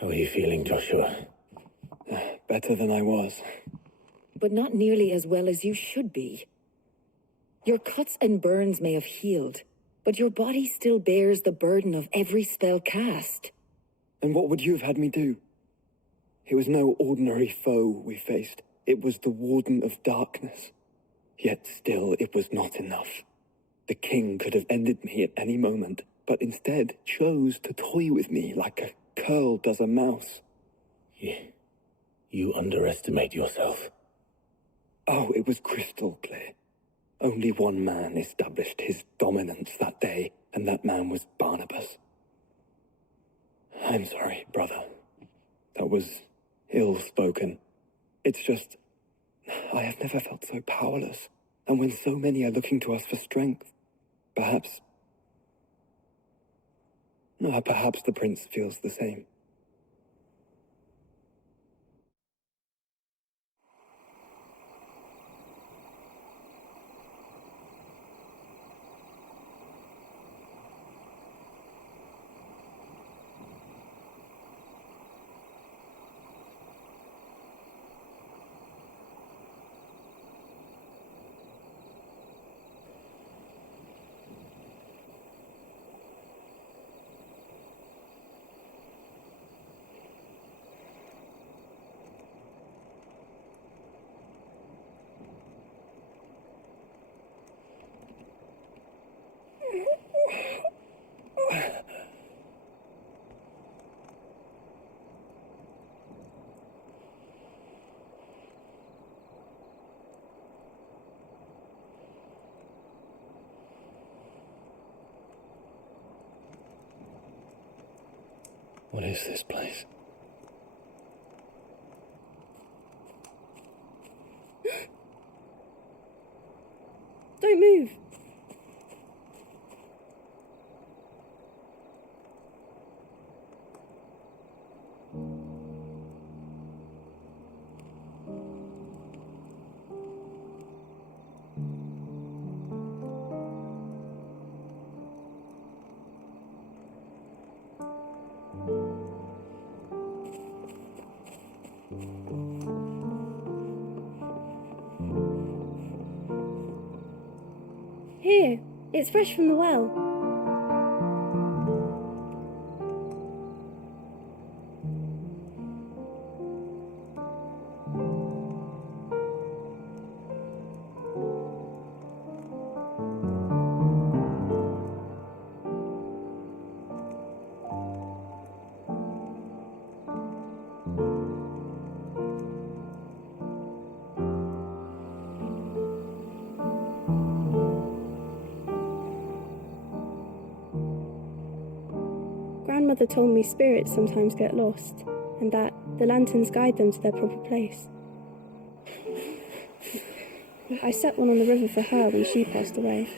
How are you feeling, Joshua? Better than I was. But not nearly as well as you should be. Your cuts and burns may have healed, but your body still bears the burden of every spell cast. And what would you have had me do? It was no ordinary foe we faced. It was the Warden of Darkness. Yet still, it was not enough. The king could have ended me at any moment, but instead chose to toy with me like a curl does a mouse. You underestimate yourself. Oh, it was crystal clear. Only one man established his dominance that day, and that man was Barnabas. I'm sorry, brother. That was ill-spoken. It's just, I have never felt so powerless. And when so many are looking to us for strength, perhaps the prince feels the same. What is this place? Don't move. Here, it's fresh from the well. Grandmother told me spirits sometimes get lost, and that the lanterns guide them to their proper place. I set one on the river for her when she passed away.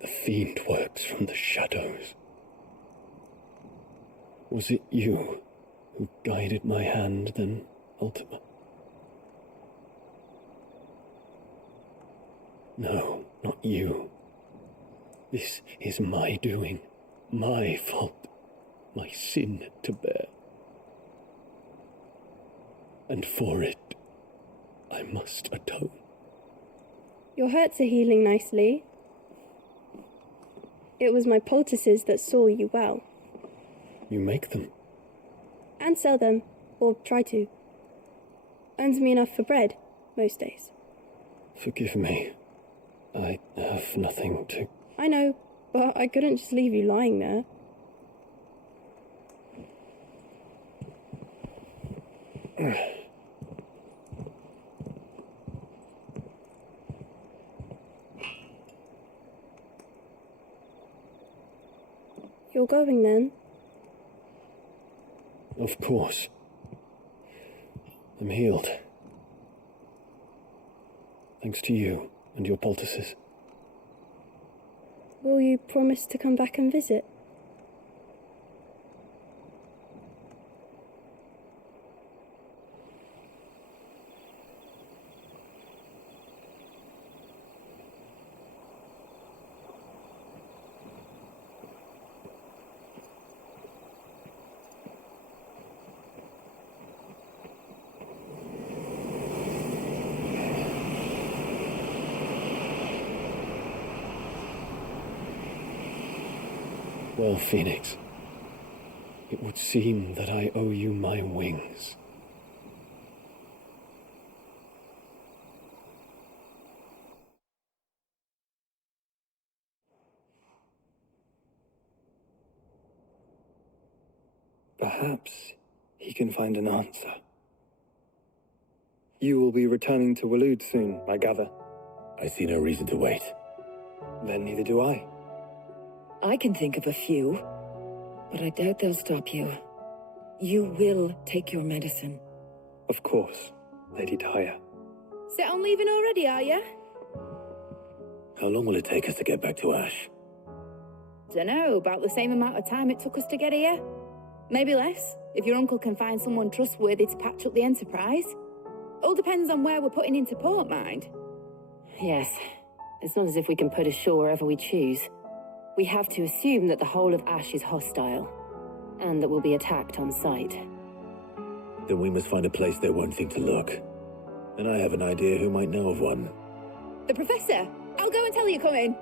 The fiend works from the shadows. Was it you who guided my hand then, Ultima? No, not you. This is my doing, my fault, my sin to bear. And for it, I must atone. Your hurts are healing nicely. It was my poultices that saw you well. You make them? And sell them, or try to. Earns me enough for bread, most days. Forgive me. I have nothing to... I know, but I couldn't just leave you lying there. You're going then? Of course. I'm healed. Thanks to you and your poultices. Will you promise to come back and visit? Well, Phoenix, it would seem that I owe you my wings. Perhaps he can find an answer. You will be returning to Waloed soon, I gather. I see no reason to wait. Then neither do I. I can think of a few, but I doubt they'll stop you. You will take your medicine. Of course, Lady Daya. Set on leaving already, are you? How long will it take us to get back to Ash? Dunno, about the same amount of time it took us to get here. Maybe less, if your uncle can find someone trustworthy to patch up the Enterprise. All depends on where we're putting into port, mind. Yes, it's not as if we can put ashore wherever we choose. We have to assume that the whole of Ash is hostile, and that we'll be attacked on sight. Then we must find a place they won't think to look. And I have an idea who might know of one. The Professor! I'll go and tell you come in.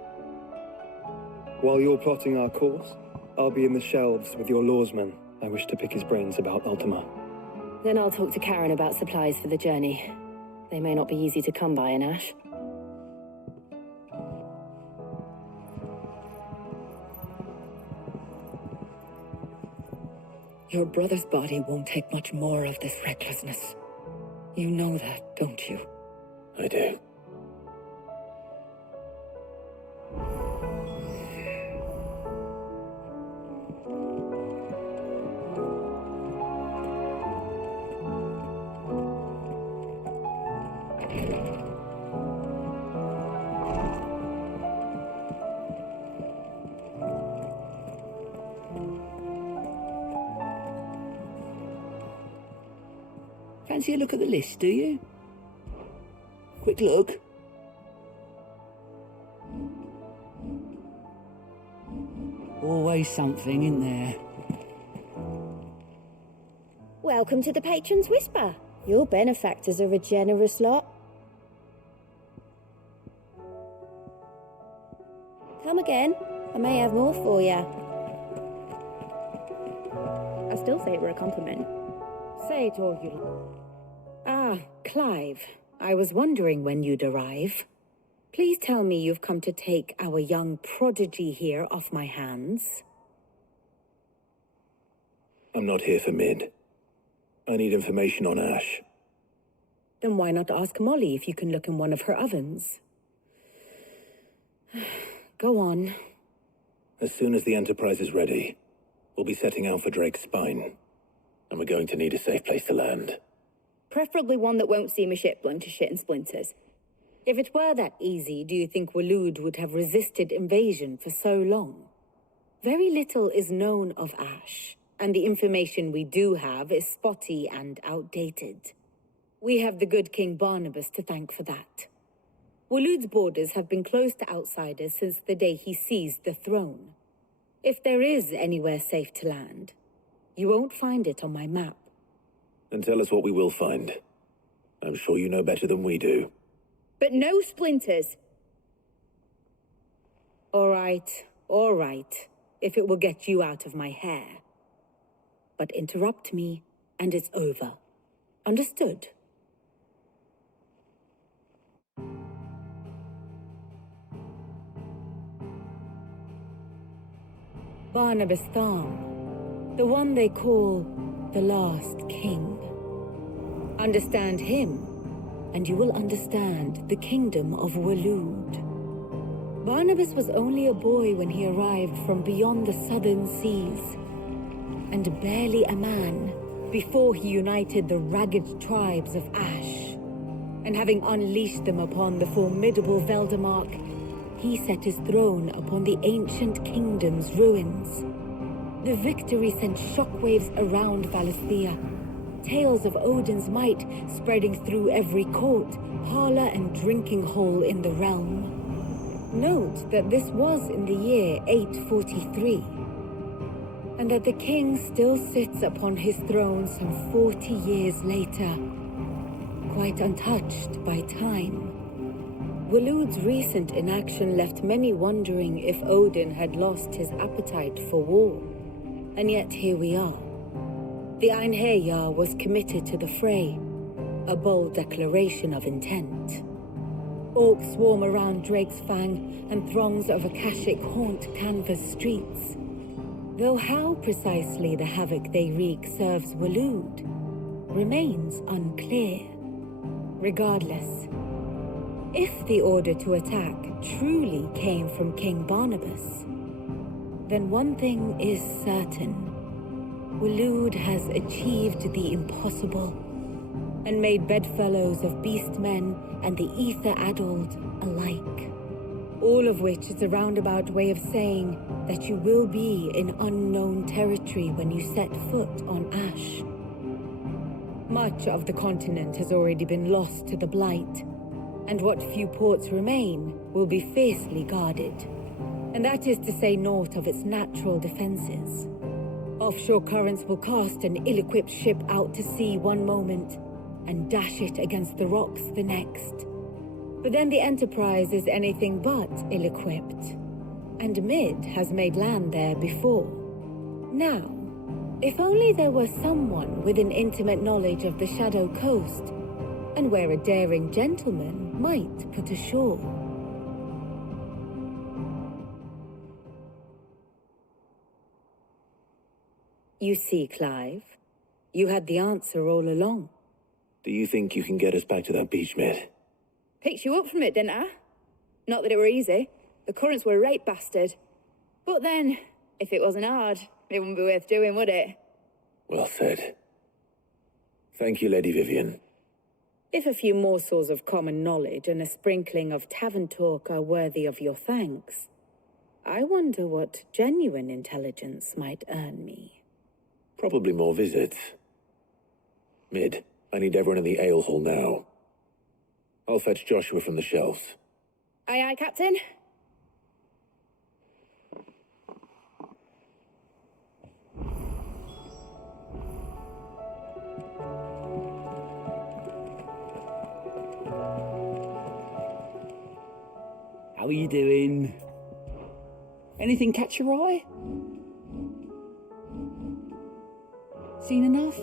While you're plotting our course, I'll be in the shelves with your lawsman. I wish to pick his brains about Ultima. Then I'll talk to Karen about supplies for the journey. They may not be easy to come by in Ash. Your brother's body won't take much more of this recklessness. You know that, don't you? I do. Fancy a look at the list, do you? Quick look. Always something in there. Welcome to the Patron's Whisper. Your benefactors are a generous lot. Come again. I may have more for you. I still say it were a compliment. Say it all you like. Ah, Clive. I was wondering when you'd arrive. Please tell me you've come to take our young prodigy here off my hands. I'm not here for Mid. I need information on Ash. Then why not ask Molly if you can look in one of her ovens? Go on. As soon as the Enterprise is ready, we'll be setting out for Drake's Spine. And we're going to need a safe place to land. Preferably one that won't see my ship blown to shit and splinters. If it were that easy, do you think Waloed would have resisted invasion for so long? Very little is known of Ash, and the information we do have is spotty and outdated. We have the good King Barnabas to thank for that. Waloed's borders have been closed to outsiders since the day he seized the throne. If there is anywhere safe to land, you won't find it on my map. Then tell us what we will find. I'm sure you know better than we do. But no splinters. All right, if it will get you out of my hair. But interrupt me, and it's over. Understood? Barnabas Thom, the one they call the last king. Understand him, and you will understand the kingdom of Waloed. Barnabas was only a boy when he arrived from beyond the southern seas, and barely a man before he united the ragged tribes of Ash. And having unleashed them upon the formidable Veldemark, he set his throne upon the ancient kingdom's ruins. The victory sent shockwaves around Valisthea, tales of Odin's might spreading through every court, parlor, and drinking hole in the realm. Note that this was in the year 843, and that the king still sits upon his throne some 40 years later, quite untouched by time. Waloed's recent inaction left many wondering if Odin had lost his appetite for war, and yet here we are. The Einherjar was committed to the fray, a bold declaration of intent. Orcs swarm around Drake's Fang, and throngs of Akashic haunt canvas streets. Though how precisely the havoc they wreak serves Waloed remains unclear. Regardless, if the order to attack truly came from King Barnabas, then one thing is certain. Waloed has achieved the impossible, and made bedfellows of beastmen and the ether-addled alike. All of which is a roundabout way of saying that you will be in unknown territory when you set foot on Ash. Much of the continent has already been lost to the Blight, and what few ports remain will be fiercely guarded. And that is to say naught of its natural defenses. Offshore currents will cast an ill-equipped ship out to sea one moment, and dash it against the rocks the next. But then the Enterprise is anything but ill-equipped, and Mid has made land there before. Now, if only there were someone with an intimate knowledge of the Shadow Coast, and where a daring gentleman might put ashore. You see, Clive, you had the answer all along. Do you think you can get us back to that beach, Mid? Picked you up from it, didn't I? Not that it were easy. The currents were right bastard. But then, if it wasn't hard, it wouldn't be worth doing, would it? Well said. Thank you, Lady Vivian. If a few morsels of common knowledge and a sprinkling of tavern talk are worthy of your thanks, I wonder what genuine intelligence might earn me. Probably more visits. Mid, I need everyone in the ale hall now. I'll fetch Joshua from the shelves. Aye, aye, Captain. How are you doing? Anything catch your eye? Seen enough?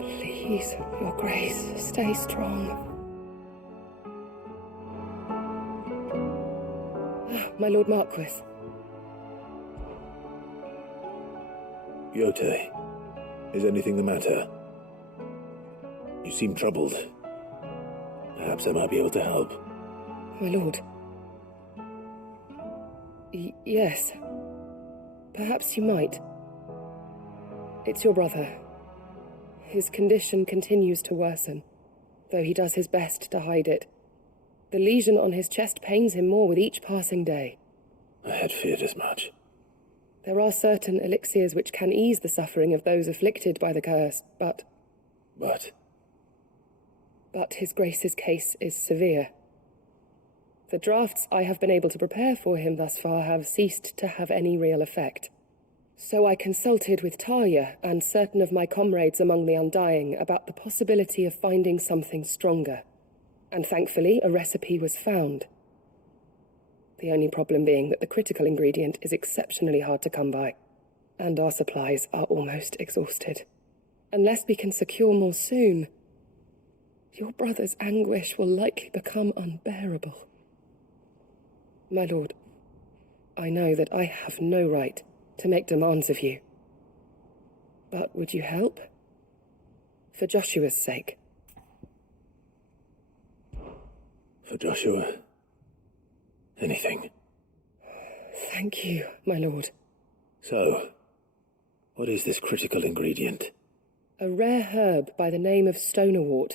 Please, Your Grace, stay strong. My Lord Marquis. Yote, is anything the matter? You seem troubled. Perhaps I might be able to help. My lord. Yes. Perhaps you might. It's your brother. His condition continues to worsen, though he does his best to hide it. The lesion on his chest pains him more with each passing day. I had feared as much. There are certain elixirs which can ease the suffering of those afflicted by the curse, but His Grace's case is severe. The drafts I have been able to prepare for him thus far have ceased to have any real effect. So I consulted with Talia and certain of my comrades among the Undying about the possibility of finding something stronger. And thankfully, a recipe was found. The only problem being that the critical ingredient is exceptionally hard to come by, and our supplies are almost exhausted. Unless we can secure more soon, your brother's anguish will likely become unbearable. My lord, I know that I have no right to make demands of you. But would you help? For Joshua's sake. For Joshua? Anything. Thank you, my lord. So, what is this critical ingredient? A rare herb by the name of stonerwort.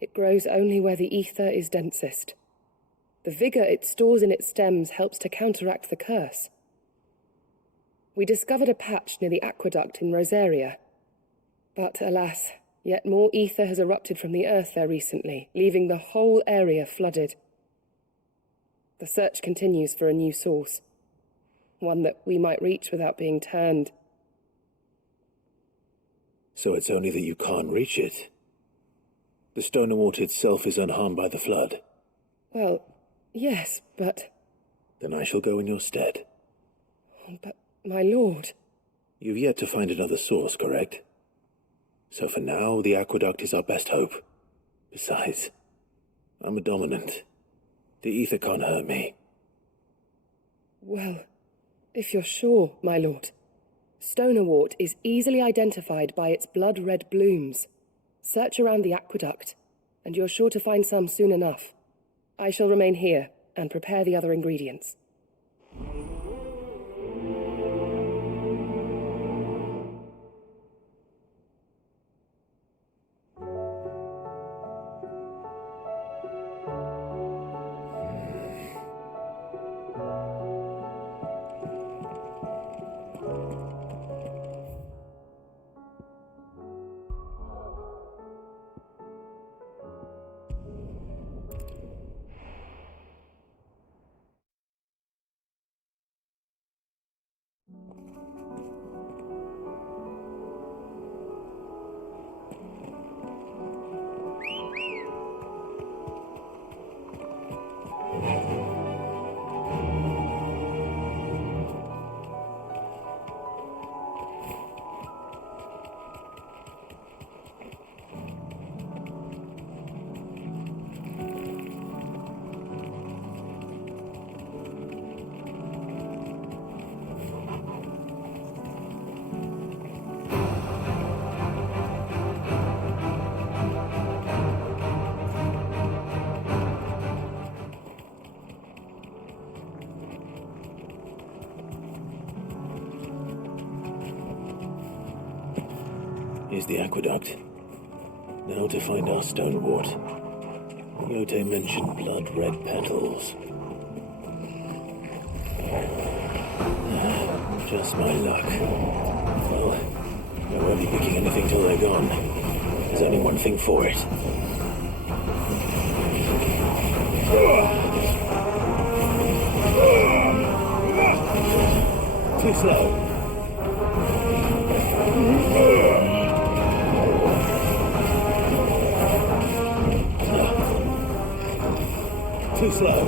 It grows only where the ether is densest. The vigor it stores in its stems helps to counteract the curse. We discovered a patch near the aqueduct in Rosaria. But alas, yet more ether has erupted from the earth there recently, leaving the whole area flooded. The search continues for a new source, one that we might reach without being turned. So it's only that you can't reach it? The stonerwort itself is unharmed by the flood? Well, yes, but... Then I shall go in your stead. But, my lord... You've yet to find another source, correct? So for now, the aqueduct is our best hope. Besides, I'm a dominant. The ether can't hurt me. Well, if you're sure, my lord. Stonerwort is easily identified by its blood-red blooms. Search around the aqueduct, and you're sure to find some soon enough. I shall remain here and prepare the other ingredients. Here's the aqueduct. Now to find our stonewort. Yote mentioned blood-red petals. Just my luck. Well, I won't be picking anything till they're gone. There's only one thing for it. Too slow. Too slow.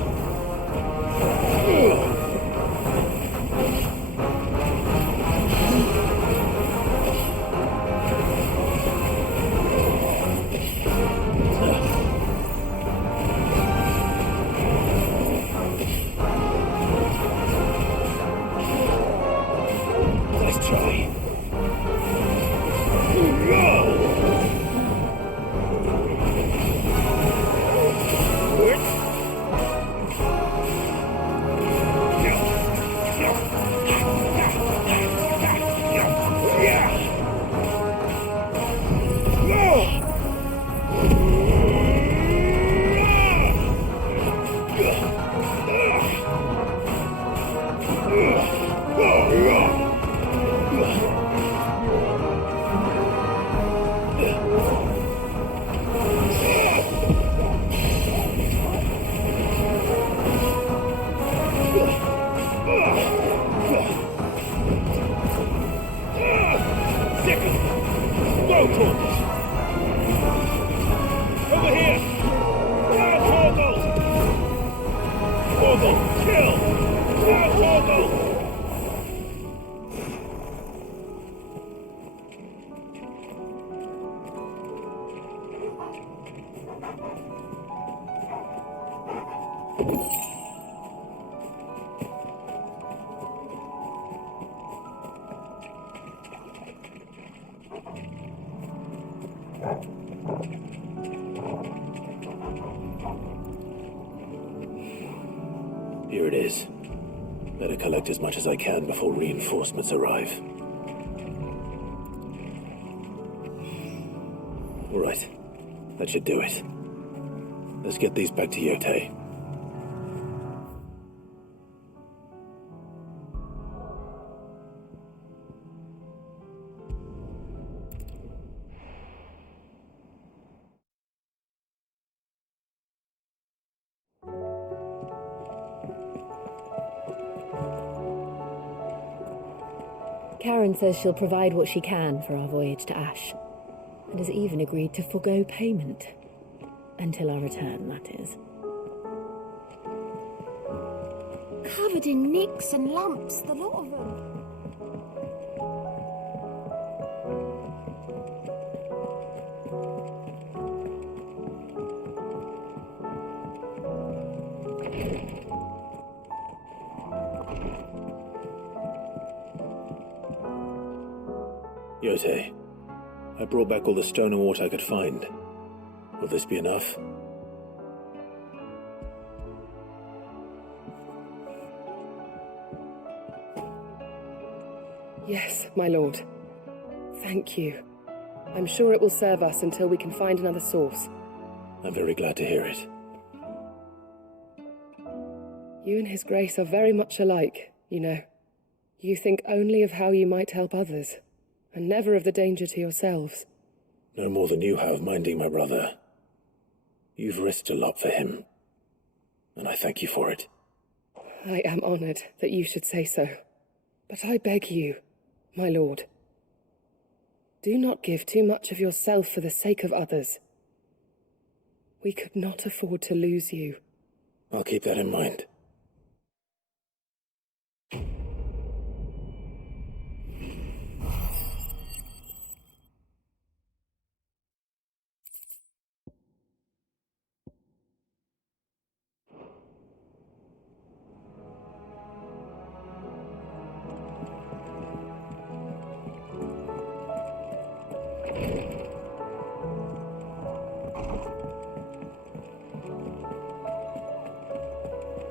Let's try. Over here! Wild Horgle! Horgle, kill! Wild Horgle! Here it is. Better collect as much as I can before reinforcements arrive. All right. That should do it. Let's get these back to Yote. Karen says she'll provide what she can for our voyage to Ash, and has even agreed to forgo payment. Until our return, that is. Covered in nicks and lumps, the lot of them. Yote, I brought back all the stone and water I could find. Will this be enough? Yes, my lord. Thank you. I'm sure it will serve us until we can find another source. I'm very glad to hear it. You and His Grace are very much alike, you know. You think only of how you might help others, and never of the danger to yourselves. No more than you have minding my brother. You've risked a lot for him, and I thank you for it. I am honored that you should say so. But I beg you, my lord, do not give too much of yourself for the sake of others. We could not afford to lose you. I'll keep that in mind.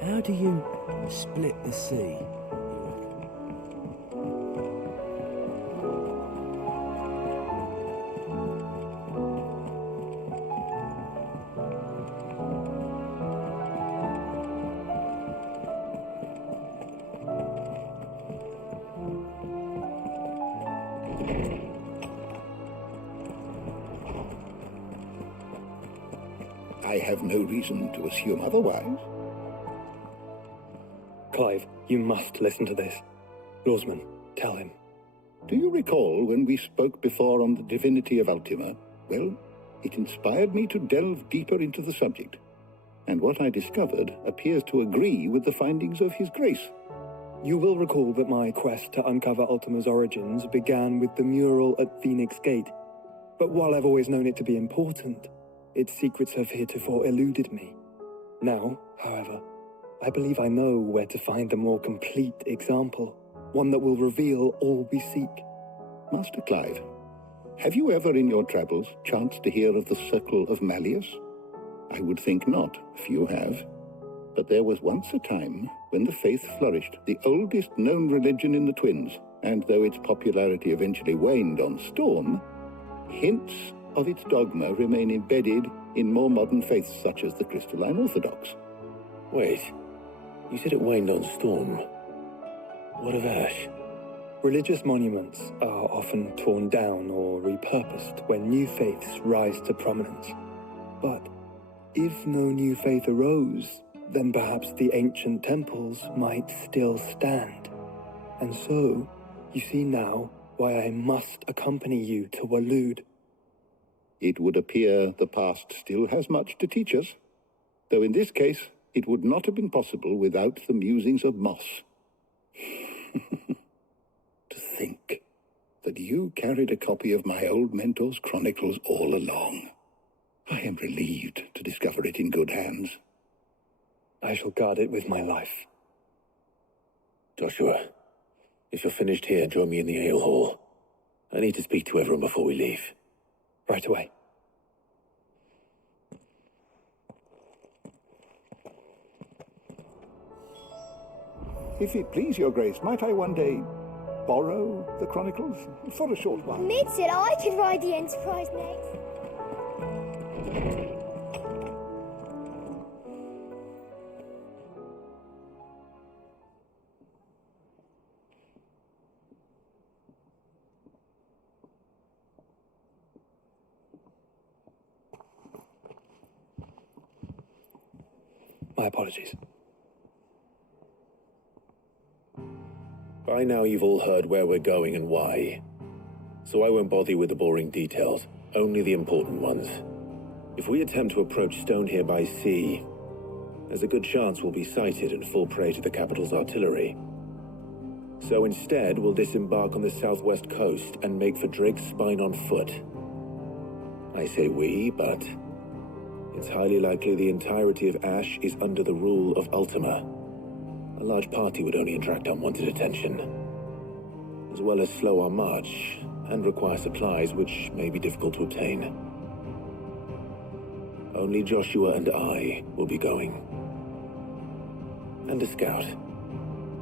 How do you split the sea? I have no reason to assume otherwise. Clive, you must listen to this. Lawsman, tell him. Do you recall when we spoke before on the divinity of Ultima? Well, it inspired me to delve deeper into the subject, and what I discovered appears to agree with the findings of His Grace. You will recall that my quest to uncover Ultima's origins began with the mural at Phoenix Gate. But while I've always known it to be important, its secrets have heretofore eluded me. Now, however, I believe I know where to find a more complete example, one that will reveal all we seek. Master Clive, have you ever in your travels chanced to hear of the Circle of Malleus? I would think not, few have. But there was once a time when the faith flourished, the oldest known religion in the Twins, and though its popularity eventually waned on Storm, hints of its dogma remain embedded in more modern faiths such as the Crystalline Orthodox. Wait, you said it waned on Storm. What of Ash? Religious monuments are often torn down or repurposed when new faiths rise to prominence. But if no new faith arose, then perhaps the ancient temples might still stand. And so, you see now why I must accompany you to Waloed. It would appear the past still has much to teach us, though in this case, it would not have been possible without the musings of Moss. To think that you carried a copy of my old mentor's chronicles all along. I am relieved to discover it in good hands. I shall guard it with my life. Joshua, if you're finished here, join me in the ale hall. I need to speak to everyone before we leave. Right away. If it please your grace, might I one day borrow the Chronicles for a short while? Mid said I could ride the Enterprise next. My apologies. By now you've all heard where we're going and why, so I won't bother you with the boring details, only the important ones. If we attempt to approach Stone here by sea, there's a good chance we'll be sighted and fall prey to the capital's artillery. So instead, we'll disembark on the southwest coast and make for Drake's Spine on foot. I say we, but it's highly likely the entirety of Ash is under the rule of Ultima. A large party would only attract unwanted attention, as well as slow our march and require supplies which may be difficult to obtain. Only Joshua and I will be going. And a scout.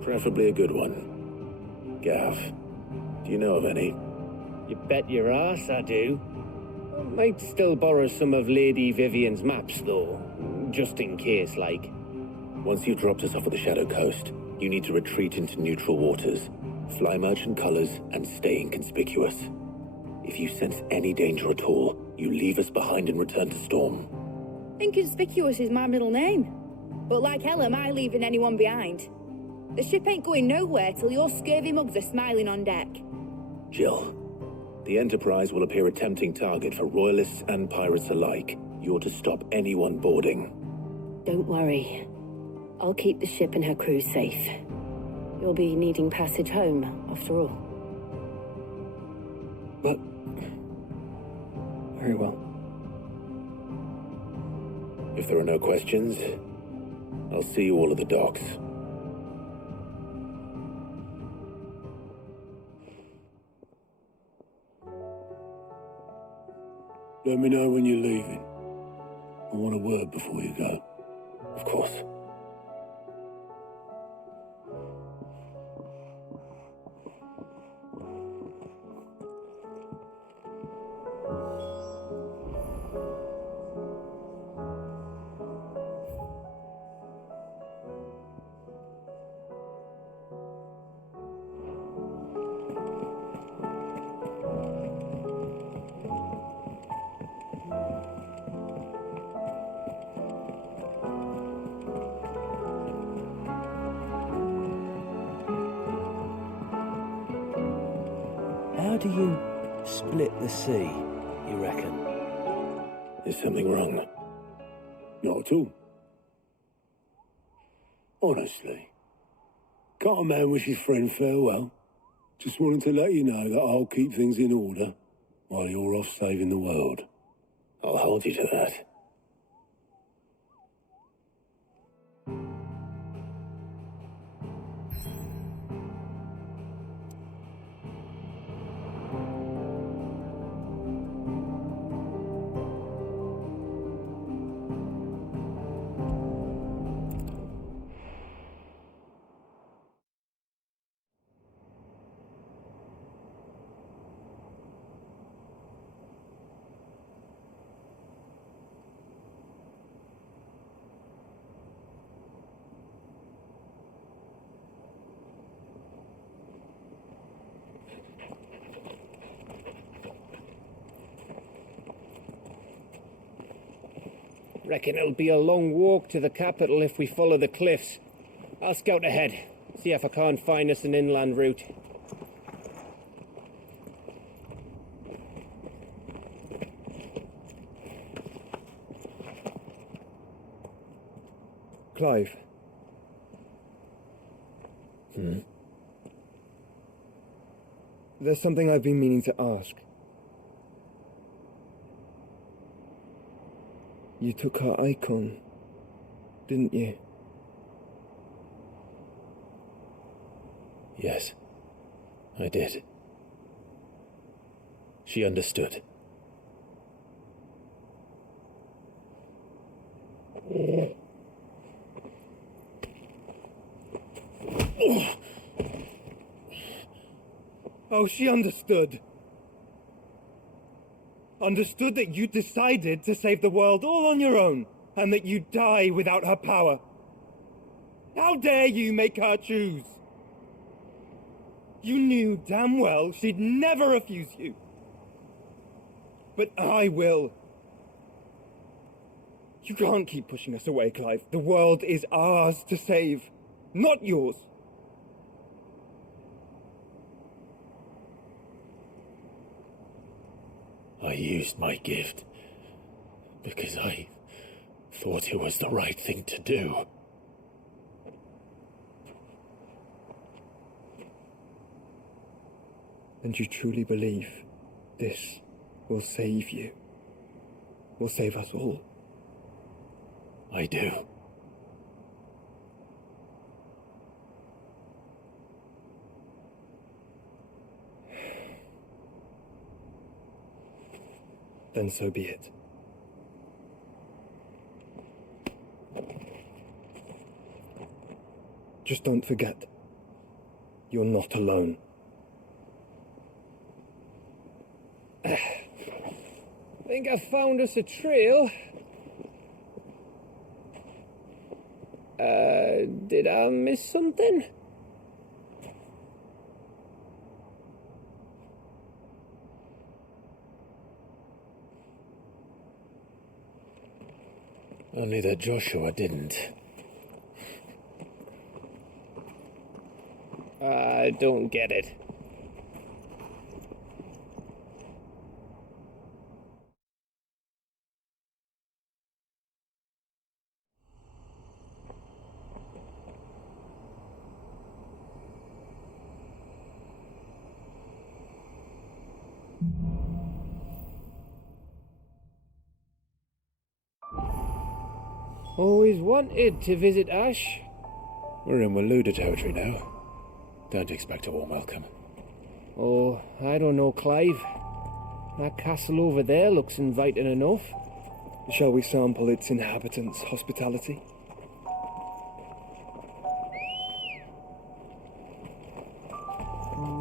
Preferably a good one. Gav, do you know of any? You bet your ass I do. Might still borrow some of Lady Vivian's maps, though. Just in case, like. Once you've dropped us off at the Shadow Coast, you need to retreat into neutral waters, fly merchant colors, and stay inconspicuous. If you sense any danger at all, you leave us behind and return to Storm. Inconspicuous is my middle name. But like hell am I leaving anyone behind. The ship ain't going nowhere till your scurvy mugs are smiling on deck. Jill, the Enterprise will appear a tempting target for royalists and pirates alike. You're to stop anyone boarding. Don't worry. I'll keep the ship and her crew safe. You'll be needing passage home, after all. But... very well. If there are no questions, I'll see you all at the docks. Let me know when you're leaving. I want a word before you go. Of course. How do you split the sea, you reckon? Is something wrong? Not at all. Honestly. Can't a man wish his friend farewell? Just wanted to let you know that I'll keep things in order while you're off saving the world. I'll hold you to that. Reckon it'll be a long walk to the capital if we follow the cliffs. I'll scout ahead, see if I can't find us an inland route. Clive. There's something I've been meaning to ask. You took her icon, didn't you? Yes, I did. She understood. Oh, she understood. Understood that you decided to save the world all on your own, and that you'd die without her power. How dare you make her choose? You knew damn well she'd never refuse you. But I will. You can't keep pushing us away, Clive. The world is ours to save, not yours. I used my gift because I thought it was the right thing to do. And you truly believe this will save you? Will save us all? I do. Then so be it. Just don't forget, you're not alone. I think I found us a trail. Did I miss something? Only that Joshua didn't. I don't get it. Always wanted to visit Ash. We're in Waluda territory now. Don't expect a warm welcome. Oh, I don't know, Clive. That castle over there looks inviting enough. Shall we sample its inhabitants' hospitality?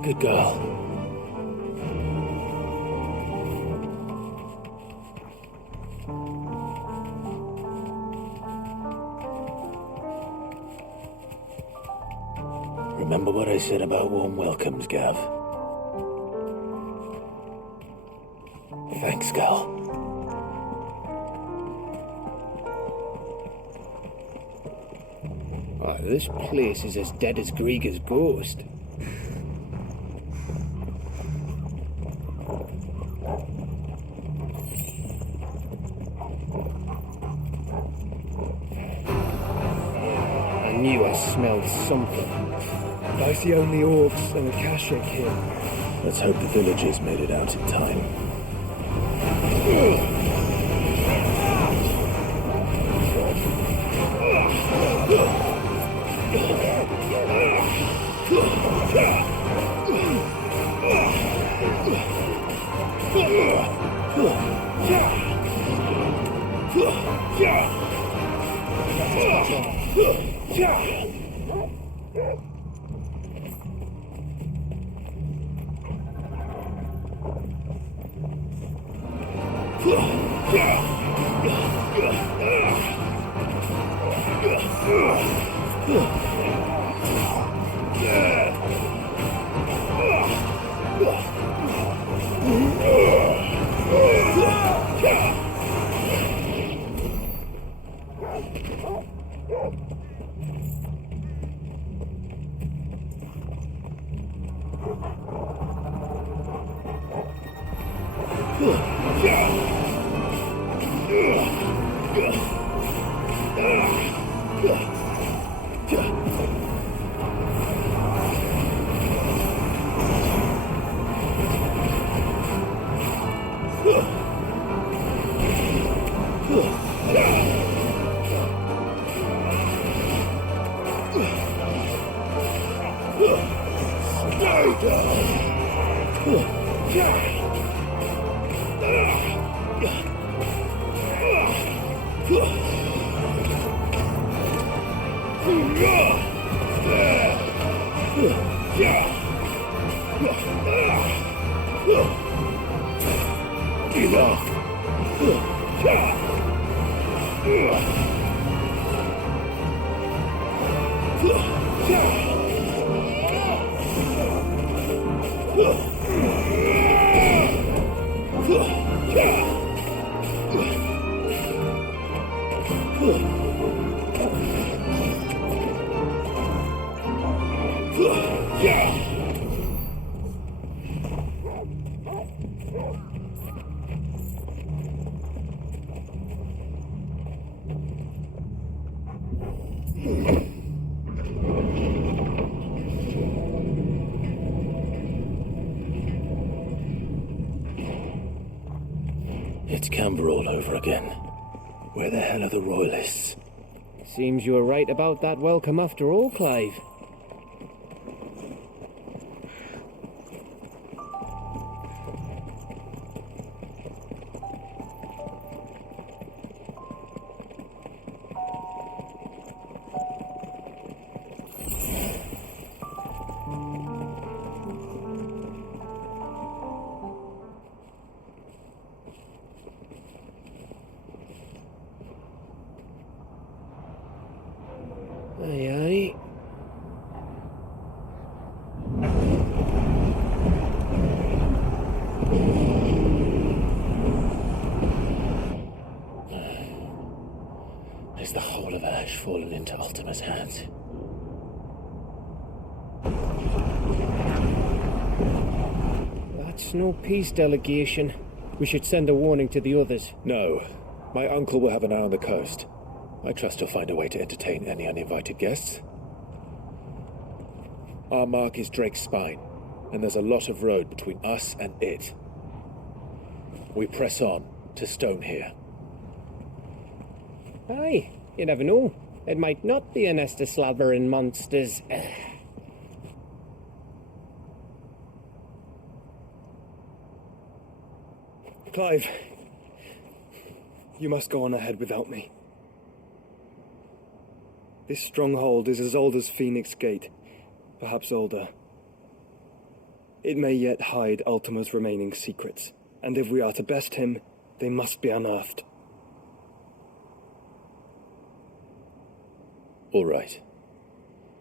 Good girl. Remember what I said about warm welcomes, Gav? Thanks, Gal. Oh, this place is as dead as Grieger's ghost. I knew I smelled something. That's the only orcs and Akashic here. Let's hope the villagers made it out in time. It's Canberra all over again. Where the hell are the Royalists? Seems you were right about that welcome after all, Clive. Aye, aye. Is the whole of Ash fallen into Ultima's hands? That's no peace delegation. We should send a warning to the others. No. My uncle will have an eye on the coast. I trust he'll find a way to entertain any uninvited guests. Our mark is Drake's Spine, and there's a lot of road between us and it. We press on to Stone here. Aye, you never know. It might not be a nest of slavering monsters. Clive, you must go on ahead without me. This stronghold is as old as Phoenix Gate, perhaps older. It may yet hide Ultima's remaining secrets, and if we are to best him, they must be unearthed. All right.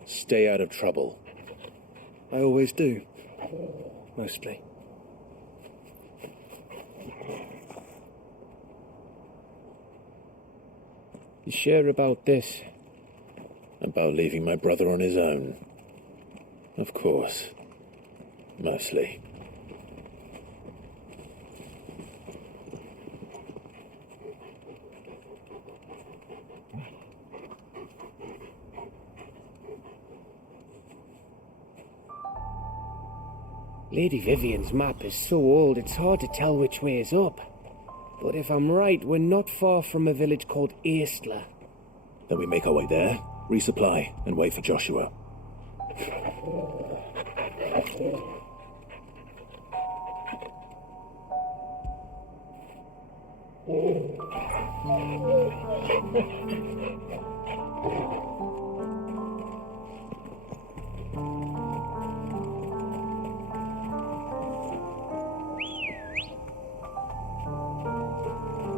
Stay out of trouble. I always do. Mostly. You sure about this? About leaving my brother on his own. Of course. Mostly. Lady Vivian's map is so old it's hard to tell which way is up. But if I'm right, we're not far from a village called Aistler. Then we make our way there, resupply, and wait for Joshua.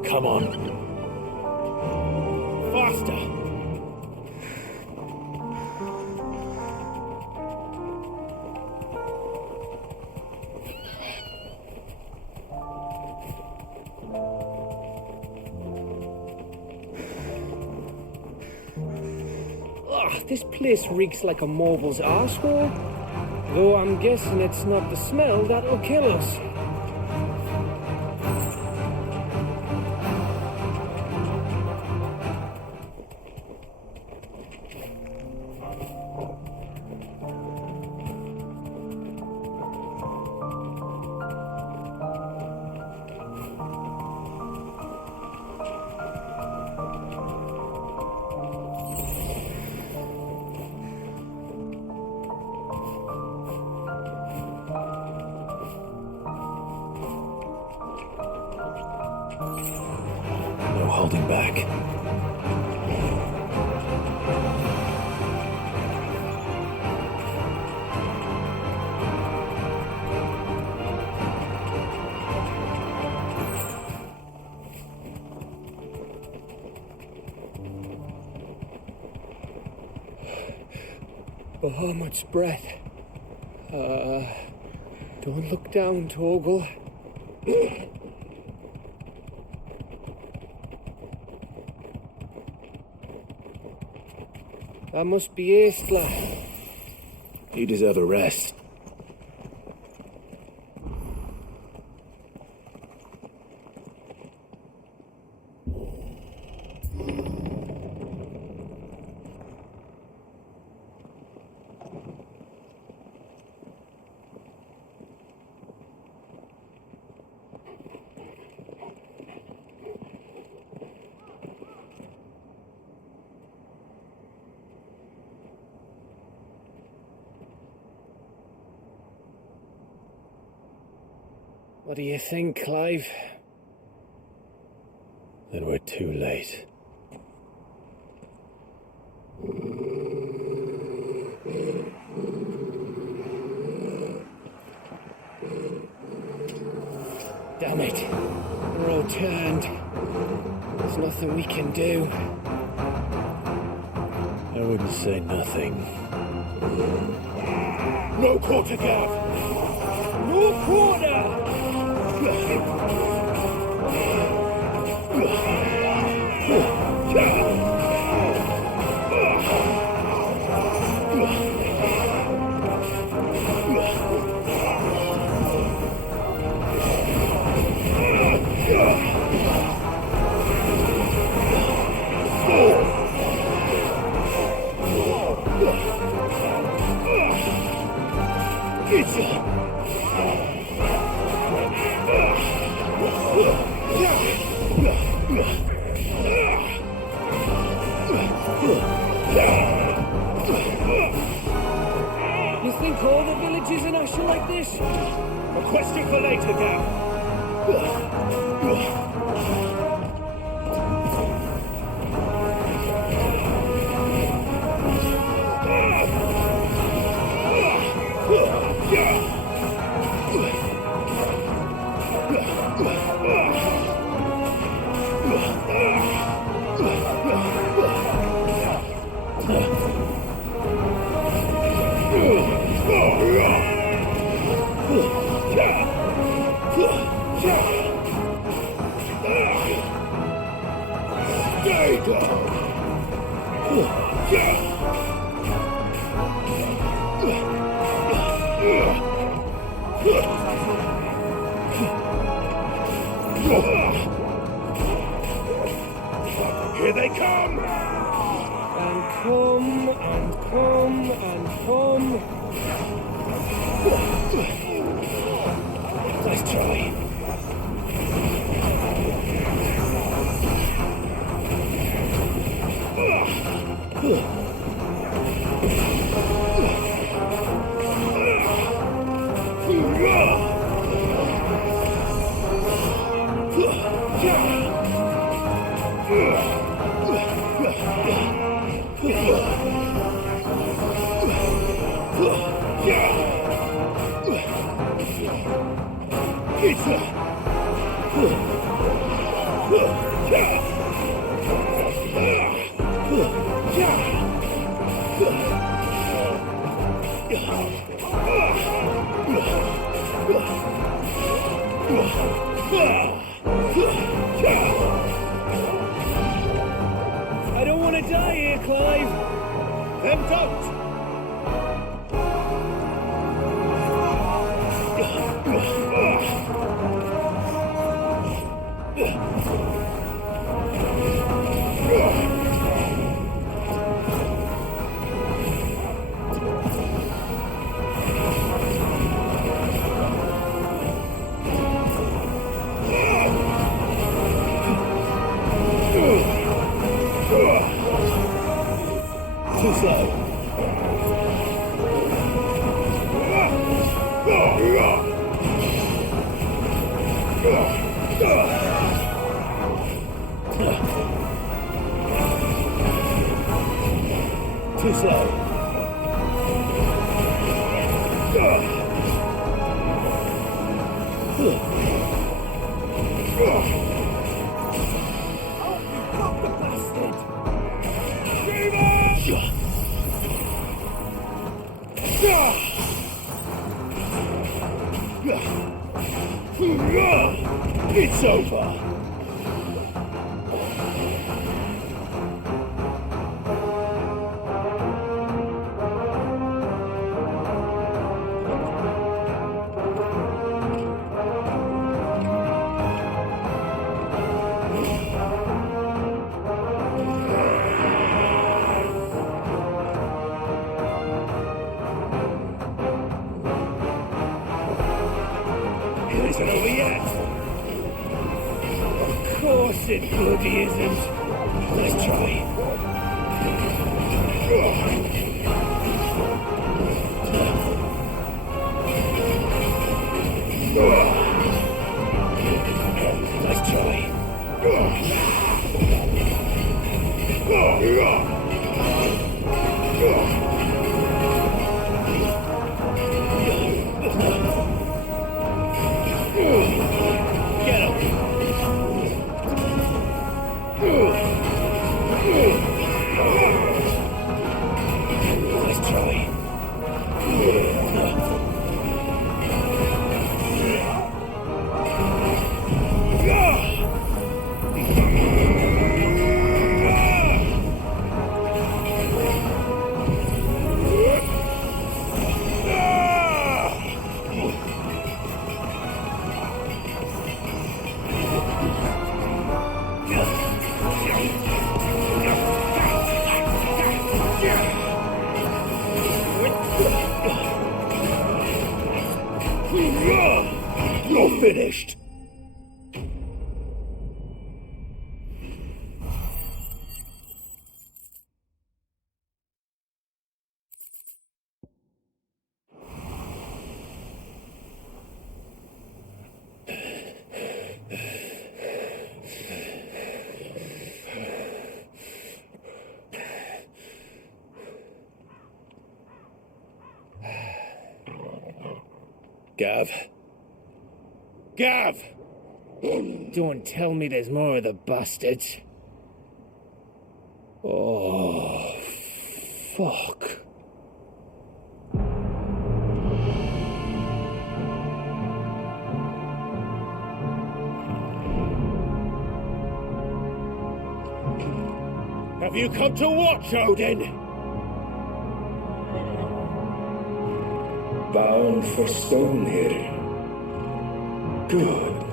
Come on. Faster! This place reeks like a moble's arsehole. Though I'm guessing it's not the smell that'll kill us. No holding back. Bahamut's breath. Don't look down, Torgal. That must be Aistla. You deserve a rest. What do you think, Clive? Then we're too late. Damn it. We're all turned. There's nothing we can do. I wouldn't say nothing. No quarter, Gav! No quarter! You think all the villages in Ash are like this? A question for later, Gav. Here they come! And come, and come, and come. Nice try. I don't want to die here, Clive. Then don't! It's over. It isn't over yet. Of course it bloody isn't. Let's try. Let's try. Get him! Let's try. You're finished. Gav. Gav! Don't tell me there's more of the bastards. Oh, fuck. Have you come to watch, Odin? Bound for Stonehill. Good.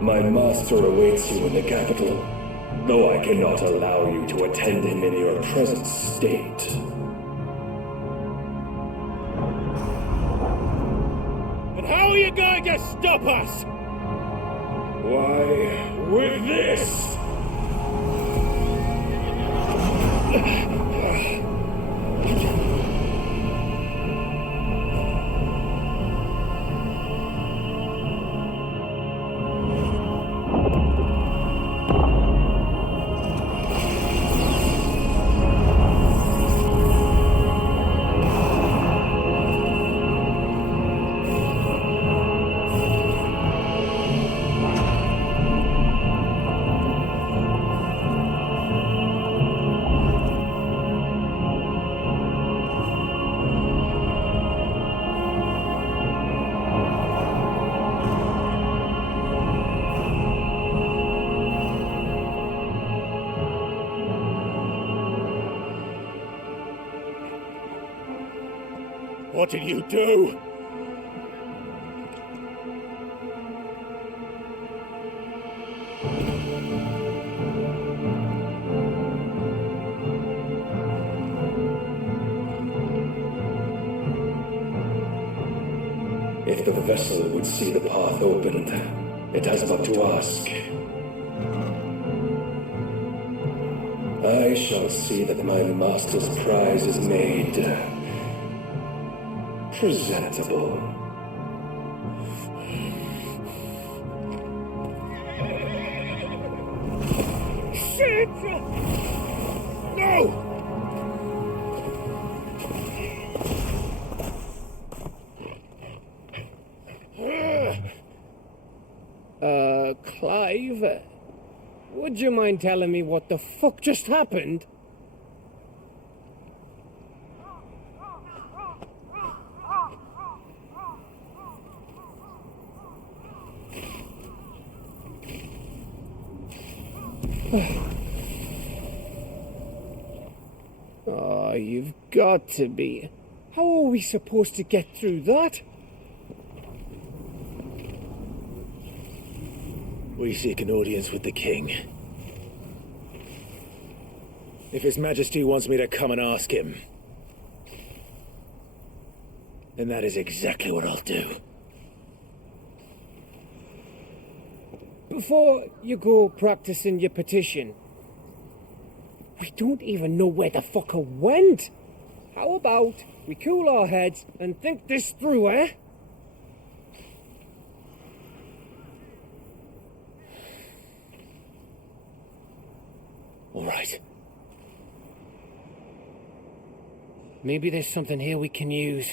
My master awaits you in the capital, though I cannot allow you to attend him in your present state. And how are you going to stop us? Why, with this! What did you do? If the vessel would see the path opened, it has but to ask. I shall see that my master's prize is made presentable. Shit! No! Clive, would you mind telling me what the fuck just happened? Oh, you've got to be. How are we supposed to get through that? We seek an audience with the king. If His Majesty wants me to come and ask him, then that is exactly what I'll do. Before you go practicing your petition, we don't even know where the fucker went. How about we cool our heads and think this through, eh? All right. Maybe there's something here we can use.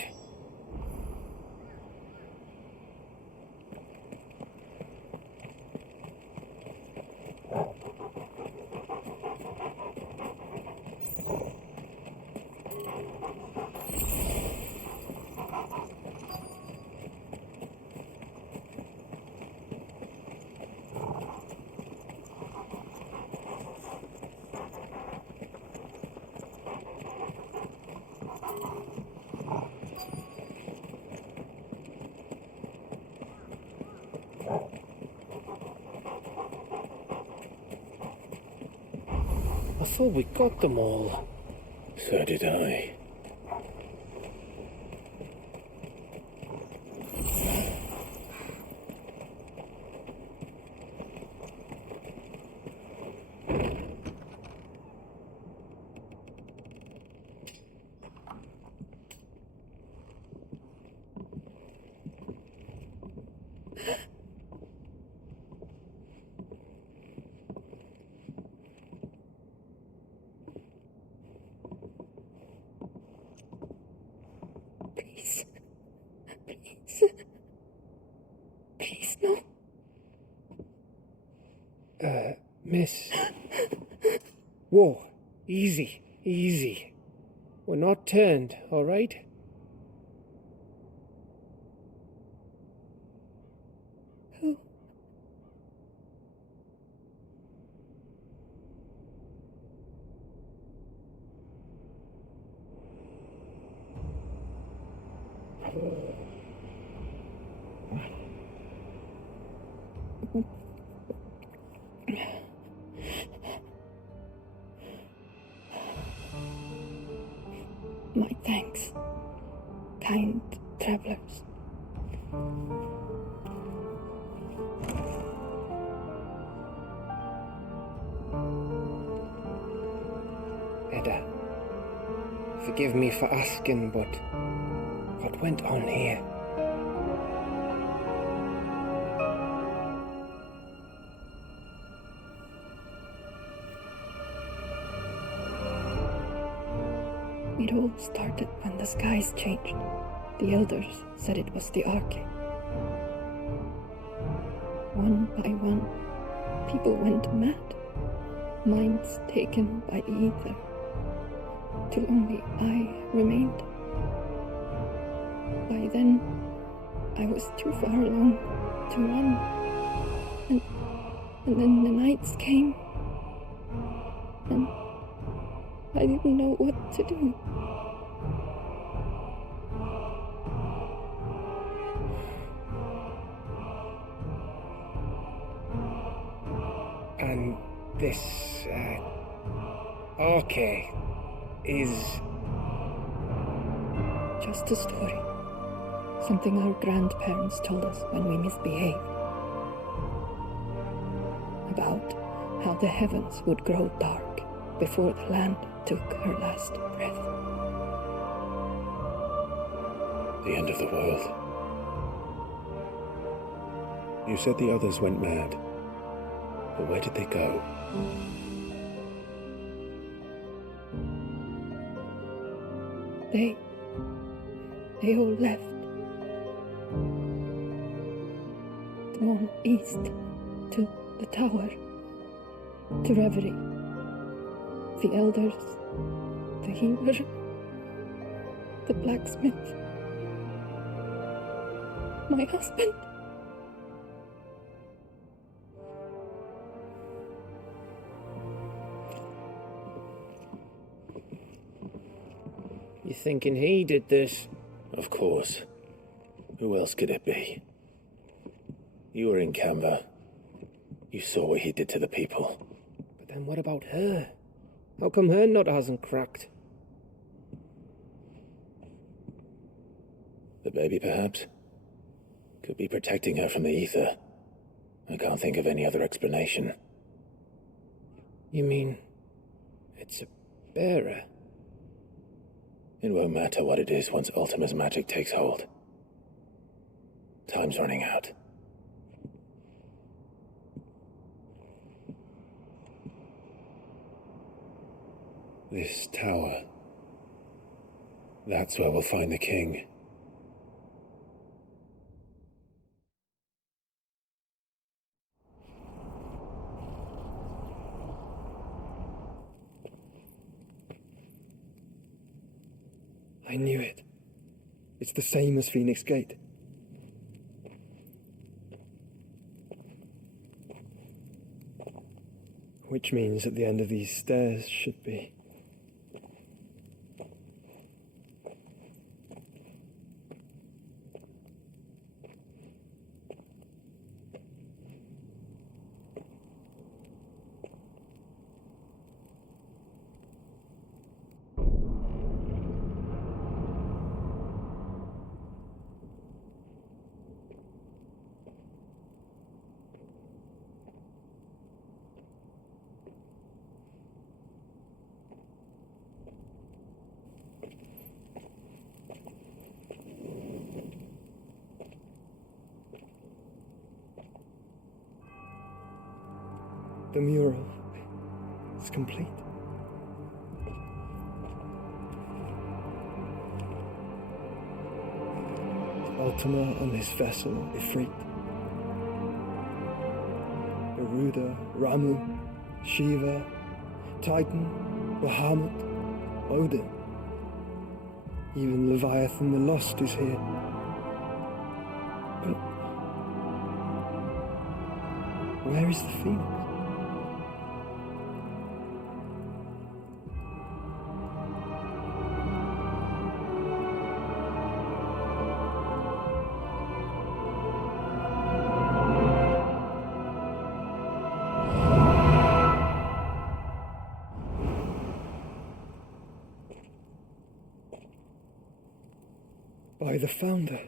I thought we got them all. So did I. Please, no. Miss. Whoa, easy, easy. We're not turned, all right? Who? My thanks, kind travelers. Edda, forgive me for asking, but what went on here? It all started when the skies changed. The elders said it was the Arcade. One by one, people went mad, minds taken by the ether, till only I remained. By then, I was too far along to run, and then the nights came, and I didn't know what to do. And this, okay, is just a story. Something our grandparents told us when we misbehaved. About how the heavens would grow dark before the land took her last breath. The end of the world. You said the others went mad. But where did they go? They all left. Gone east to the tower, to reverie. The elders, the healer, the blacksmith, my husband. thinking he did this. Of course. Who else could it be? You were in Canva. You saw what he did to the people. But then what about her? How come her nut hasn't cracked? The baby, perhaps? Could be protecting her from the ether. I can't think of any other explanation. You mean... it's a bearer? It won't matter what it is once Ultima's magic takes hold. Time's running out. This tower. That's where we'll find the king. I knew it. It's the same as Phoenix Gate. Which means at the end of these stairs should be... The mural is complete. Ultima and his vessel, Ifrit. Garuda, Ramu, Shiva, Titan, Bahamut, Odin. Even Leviathan the Lost is here. But where is the Phoenix? By the Founder.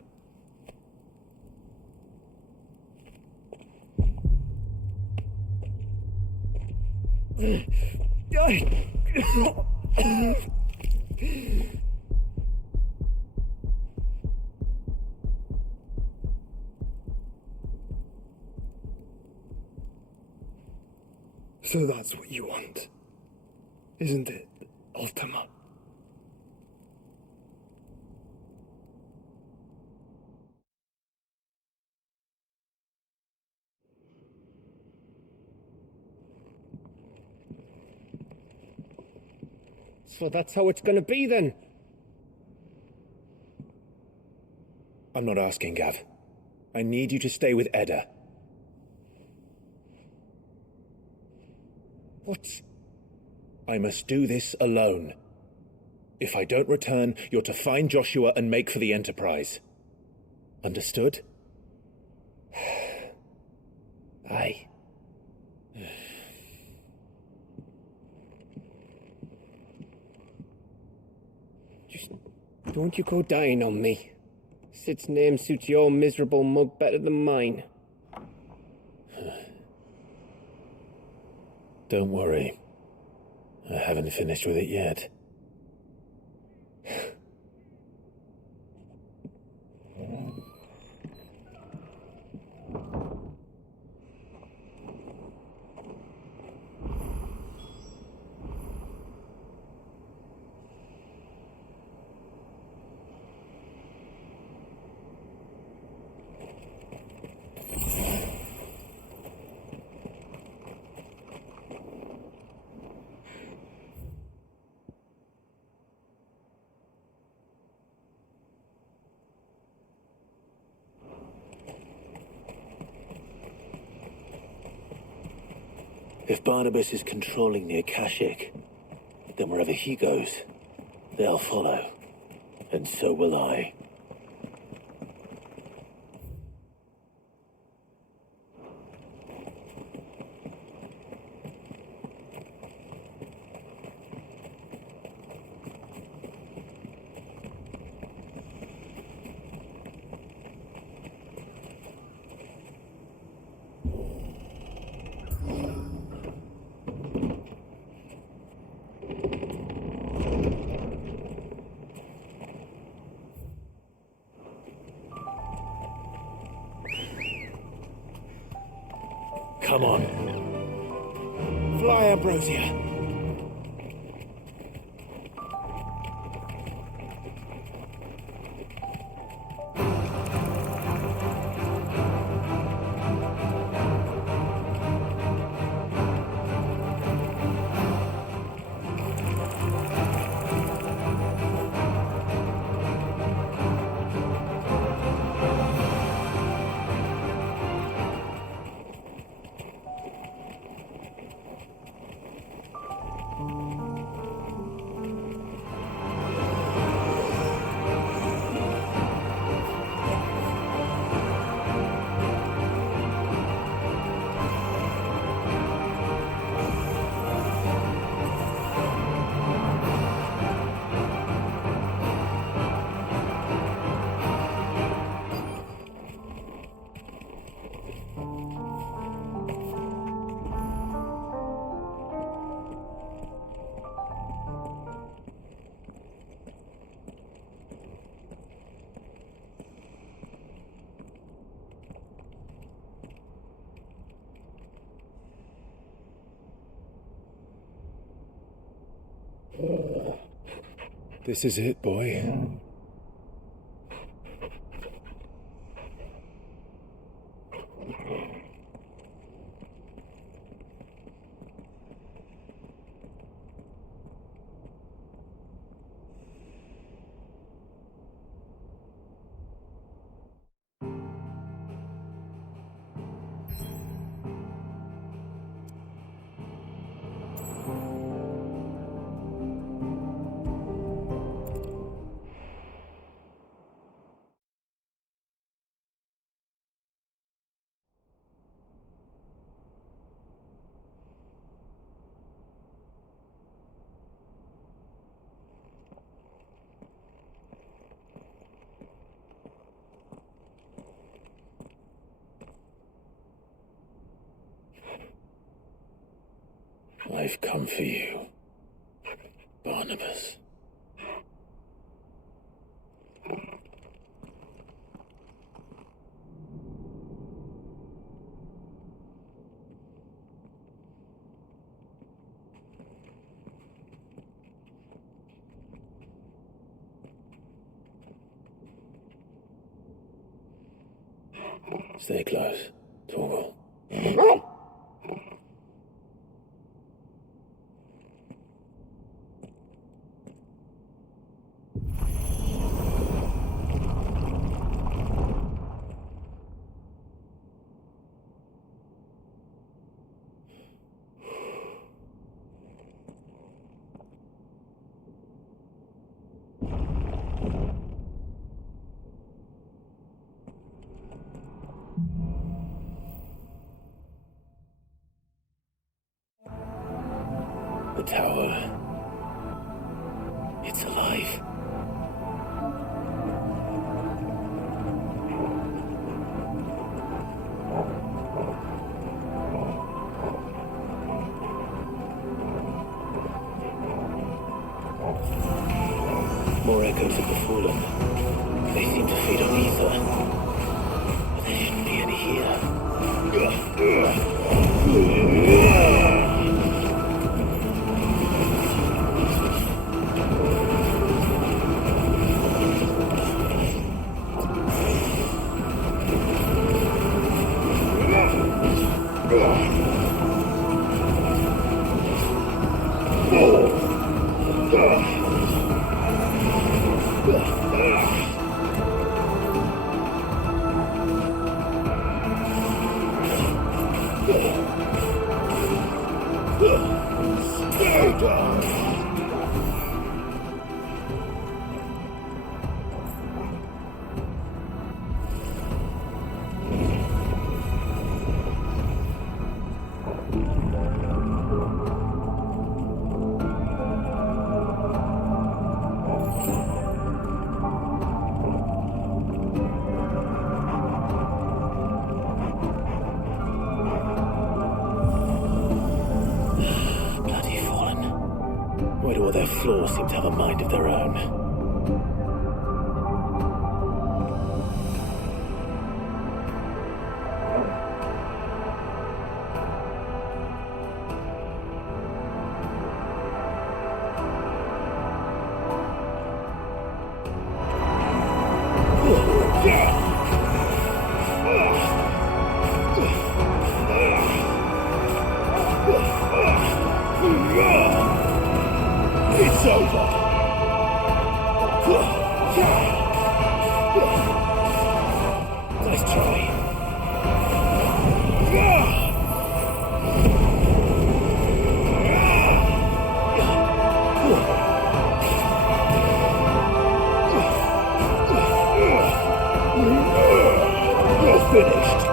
So that's what you want, isn't it, Ultima? So that's how it's gonna be then? I'm not asking, Gav. I need you to stay with Edda. What? I must do this alone. If I don't return, you're to find Joshua and make for the Enterprise. Understood? Aye. Just don't you go dying on me. Sid's name suits your miserable mug better than mine. Don't worry. I haven't finished with it yet. If Barnabas is controlling the Akashic, then wherever he goes, they'll follow. And so will I. Come on. Fly, Ambrosia. This is it, boy. I've come for you, Barnabas. Stay close, Torgal. The tower. It's alive. More echoes of the fallen. They seem to feed on ether. But there shouldn't be any here. floor seem to have a mind of their own. It's over. Nice try. You're finished.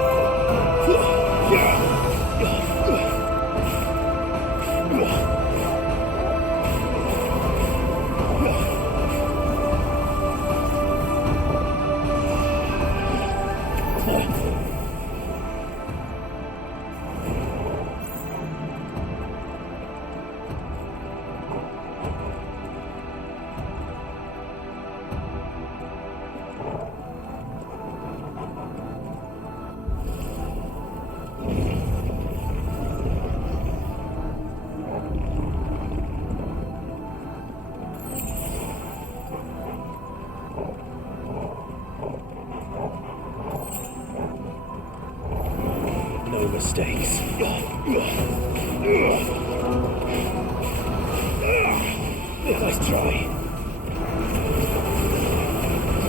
No mistakes. Nice try.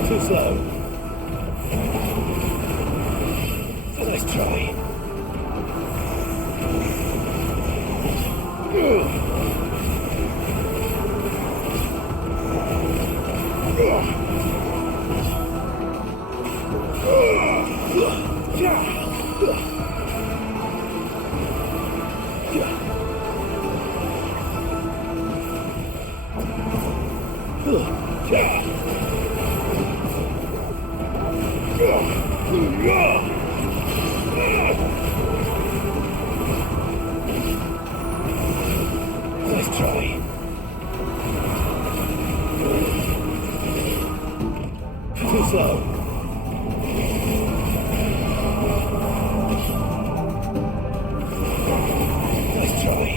Too slow. Nice try. Nice try. Too slow. Nice try.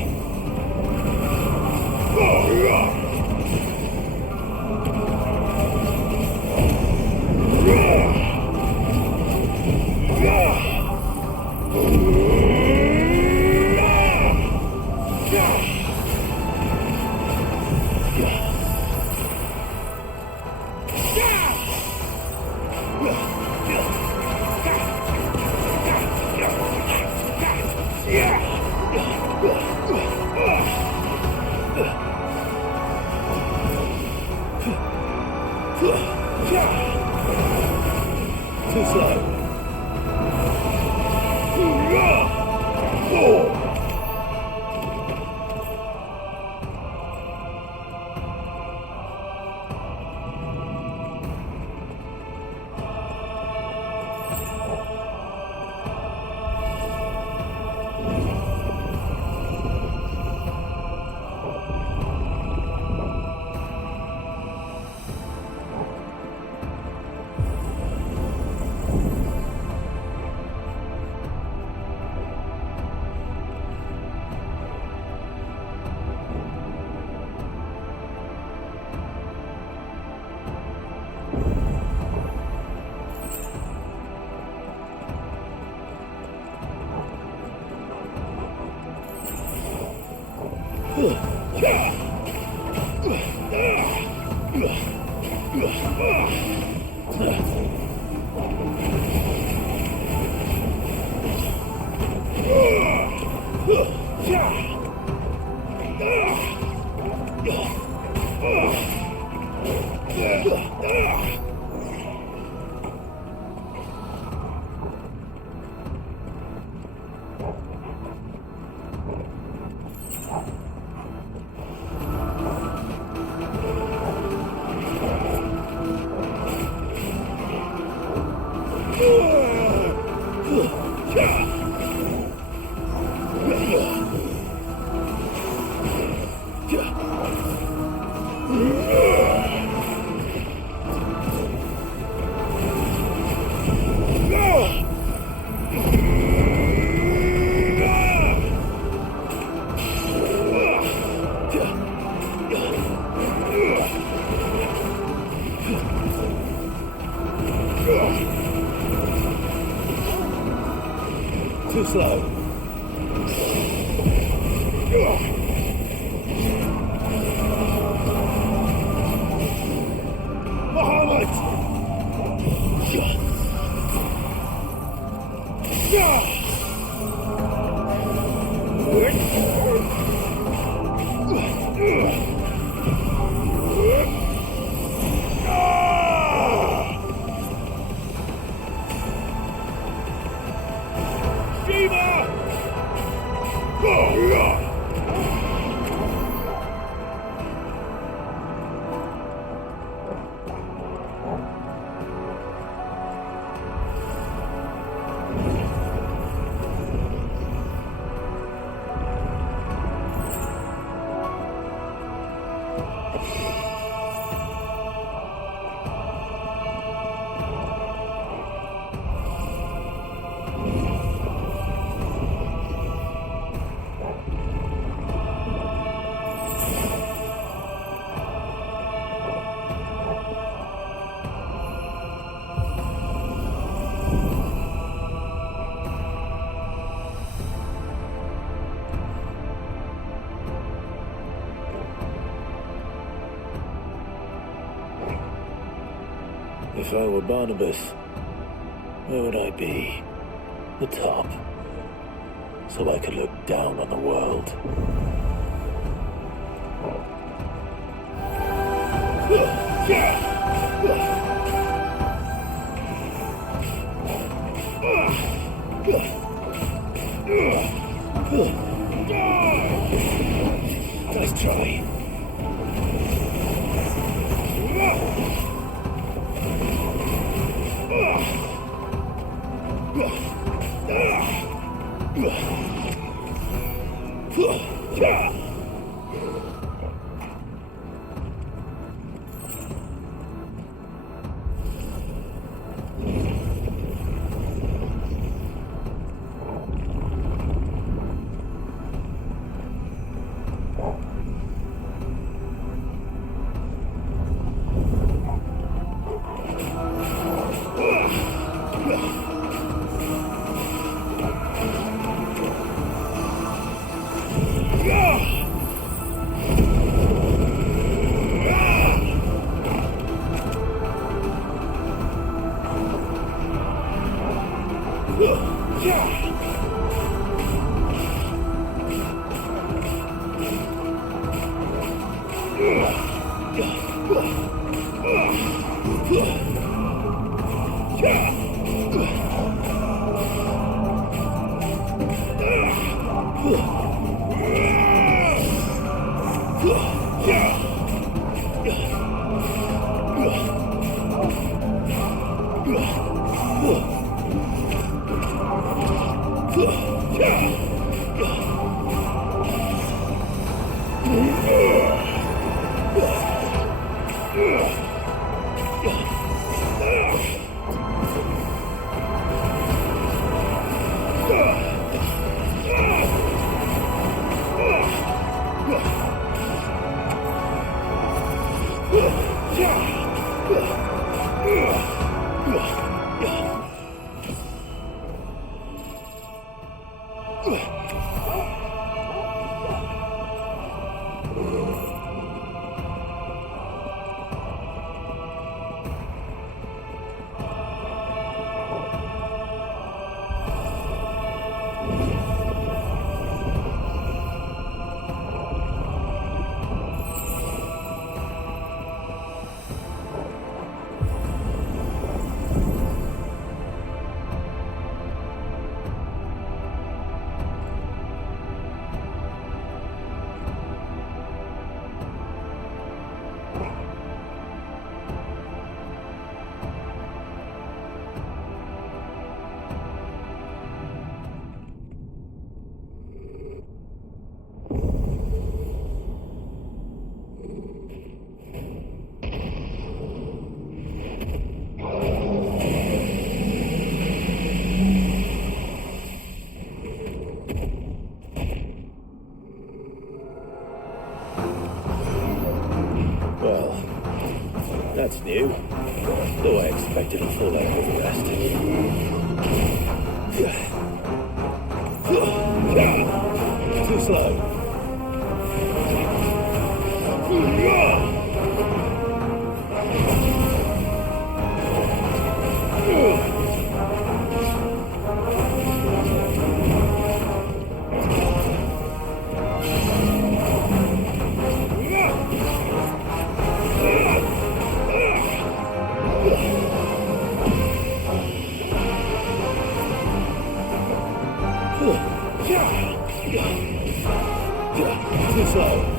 Too slow. too slow. Muhammad! If I were Barnabas, where would I be? The top. So I could look down on the world. Nice try. That's new. Though I expected a fallout with the rest. Too slow. Too slow.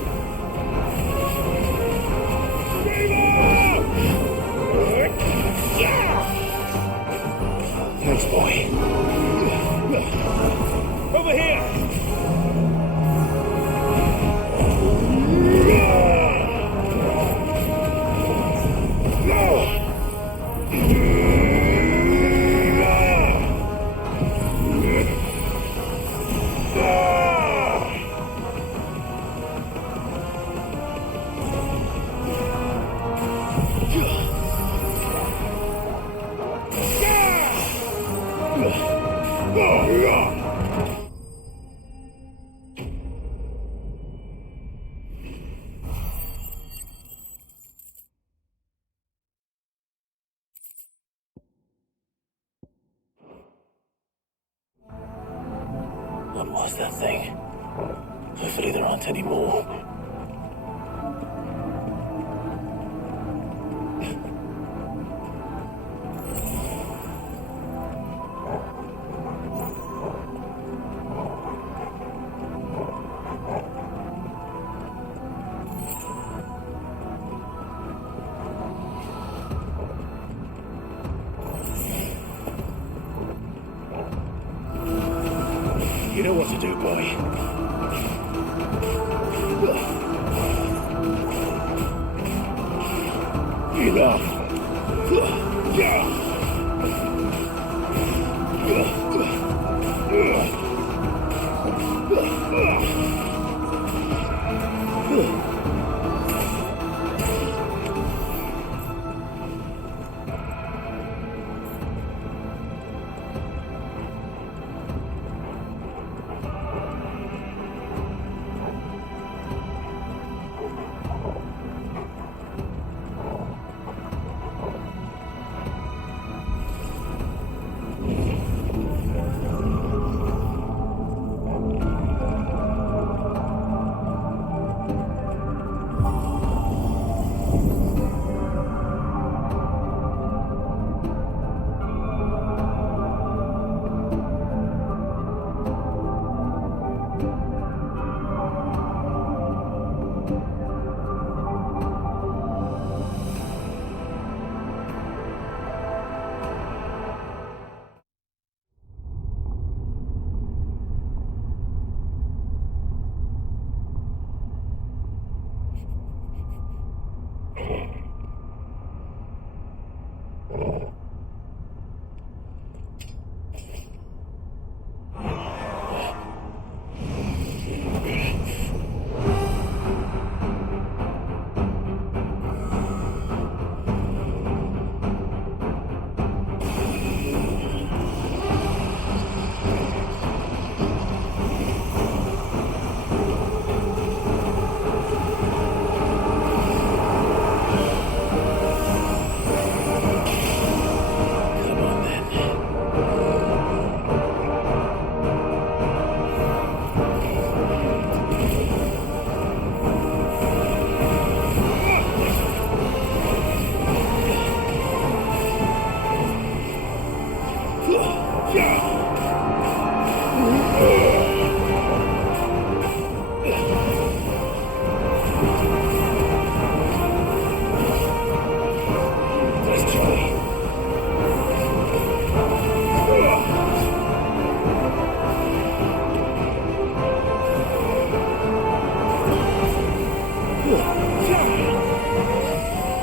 Thanks, boy. Over here! What was that thing? Hopefully there aren't any more. You know what to do, boy. Enough.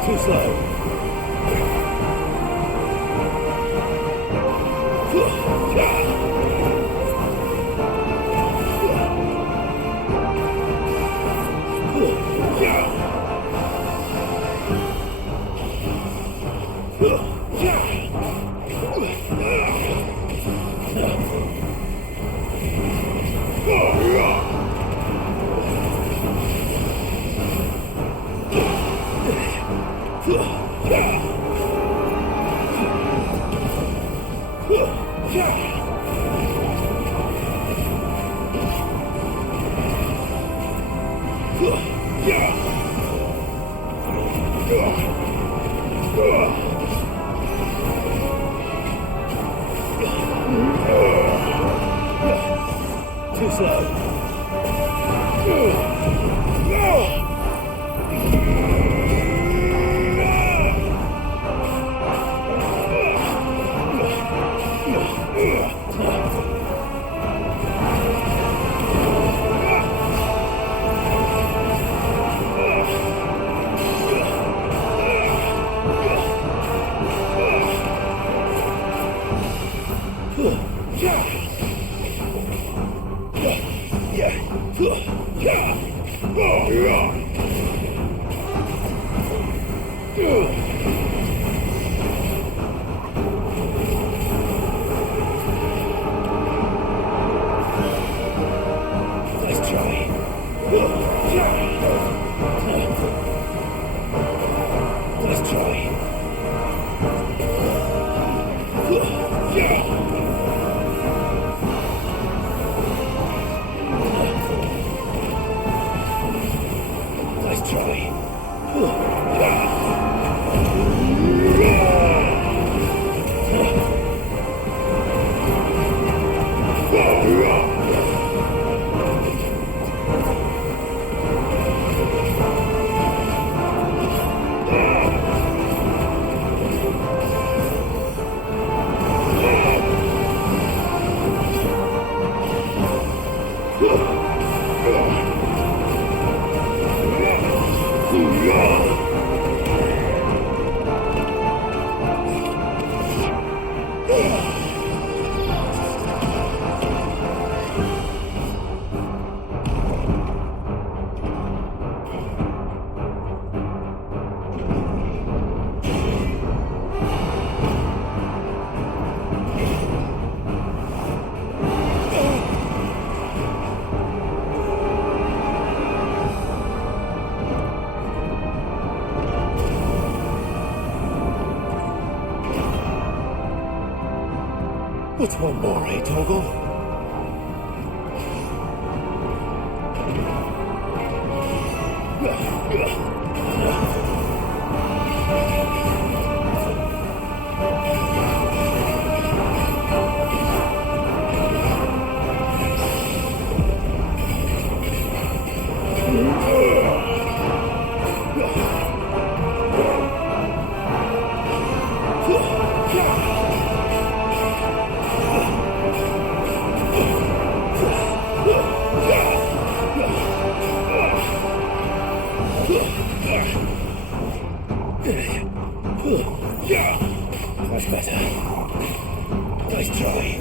Too slow. Too slow. Let's try. Let's try. Let's try. What's one more, eh, Toggle? That's better. Nice try.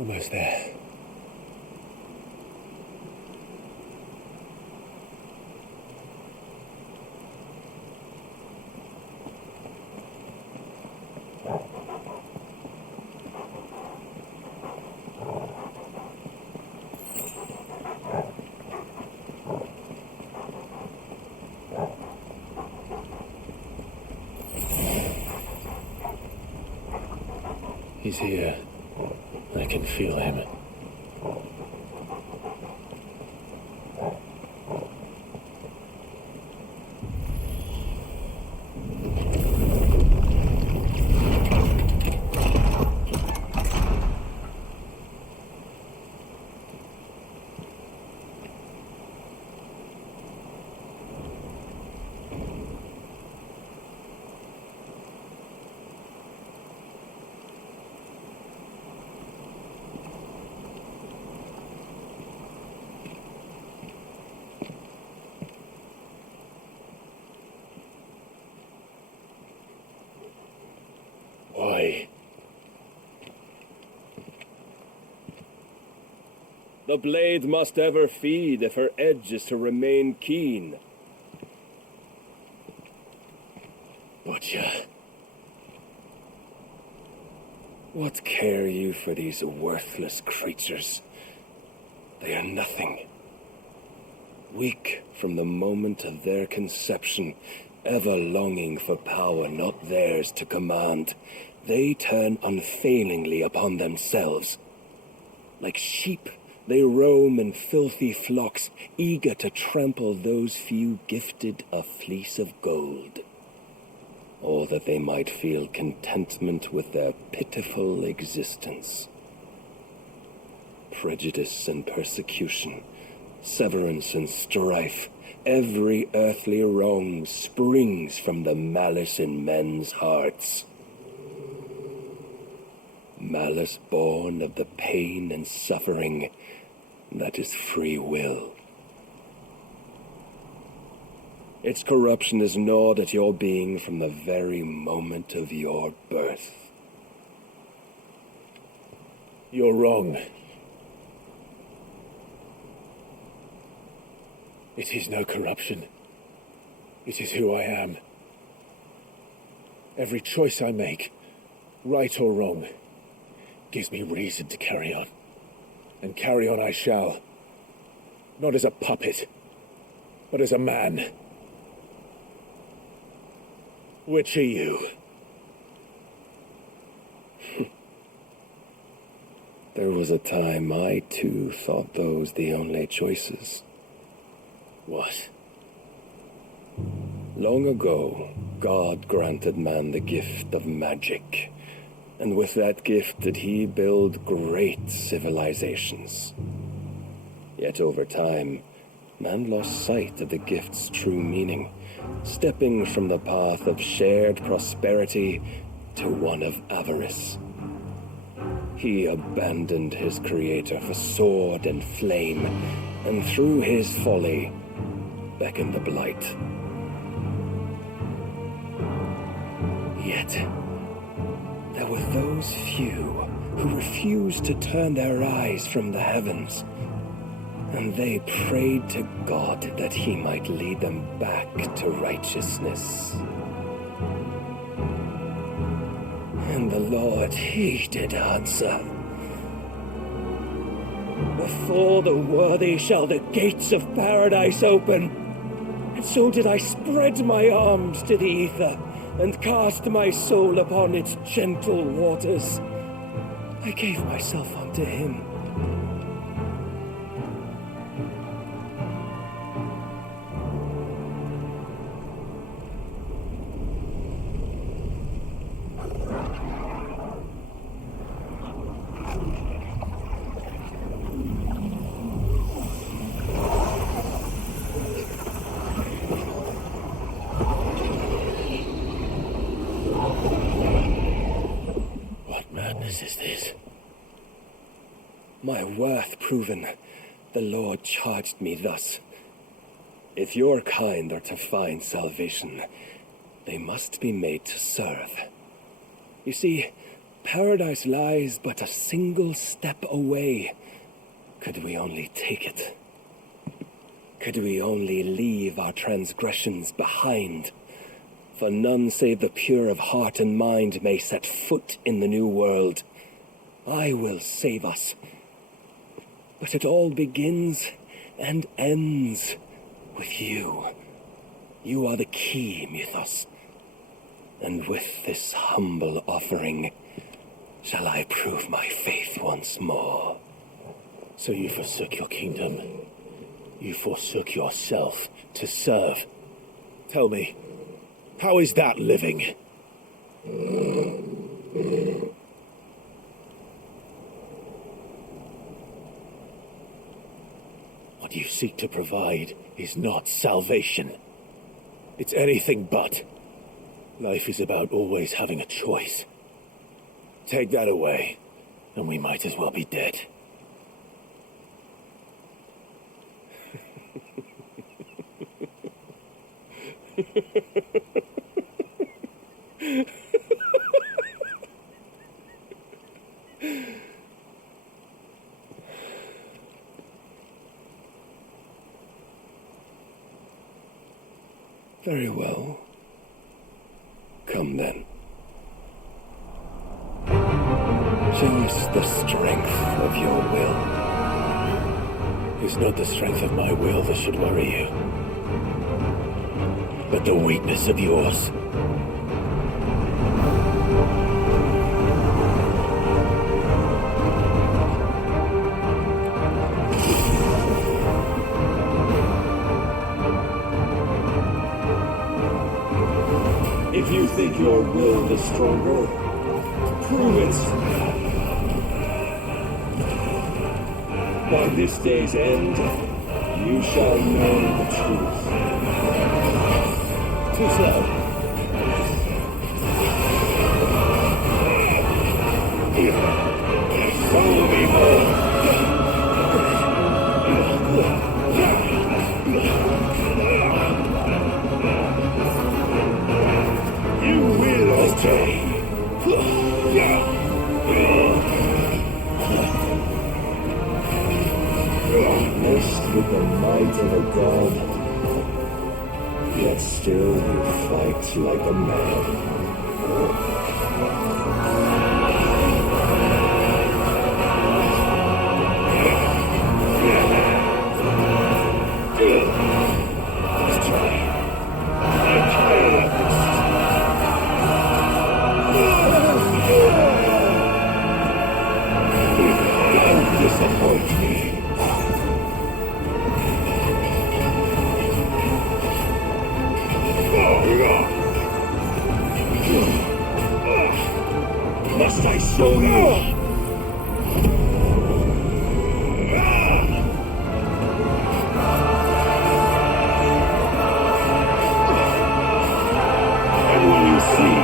Almost there. He's here. I can feel him. Why? The blade must ever feed if her edge is to remain keen. Butcher. What care you for these worthless creatures? They are nothing. Weak from the moment of their conception, ever longing for power not theirs to command, they turn unfailingly upon themselves. Like sheep, they roam in filthy flocks, eager to trample those few gifted a fleece of gold. Or that they might feel contentment with their pitiful existence. Prejudice and persecution, severance and strife, every earthly wrong springs from the malice in men's hearts. Malice born of the pain and suffering that is free will. Its corruption is gnawed at your being from the very moment of your birth. You're wrong. It is no corruption. It is who I am. Every choice I make, right or wrong, gives me reason to carry on. And carry on I shall. Not as a puppet, but as a man. Which are you? There was a time I too thought those the only choices. What? Long ago, God granted man the gift of magic, and with that gift did he build great civilizations. Yet over time, man lost sight of the gift's true meaning, stepping from the path of shared prosperity to one of avarice. He abandoned his creator for sword and flame, and through his folly, beckoned the blight. Yet, there were those few who refused to turn their eyes from the heavens, and they prayed to God that he might lead them back to righteousness. And the Lord, he did answer. Before the worthy shall the gates of paradise open. And so did I spread my arms to the ether, and cast my soul upon its gentle waters. I gave myself unto him. Is this? My worth proven, the Lord charged me thus. If your kind are to find salvation, they must be made to serve. You see, Paradise lies but a single step away. Could we only take it? Could we only leave our transgressions behind? For none save the pure of heart and mind may set foot in the new world. I will save us. But it all begins and ends with you. You are the key, Mythos. And with this humble offering, shall I prove my faith once more. So you forsook your kingdom. You forsook yourself to serve. Tell me, how is that living? What you seek to provide is not salvation. It's anything but. Life is about always having a choice. Take that away, and we might as well be dead. Very well. Come then. Show us the strength of your will. It's not the strength of my will that should worry you, but the weakness of yours. If you think your will is stronger, prove it. By this day's end, you shall know the truth. Too slow. Follow me more. You will obey. Nursed with the might of a god, yet still you fight like a man. Let's try. I'm tired of this. Don't disappoint me. Must I show you? And will you see?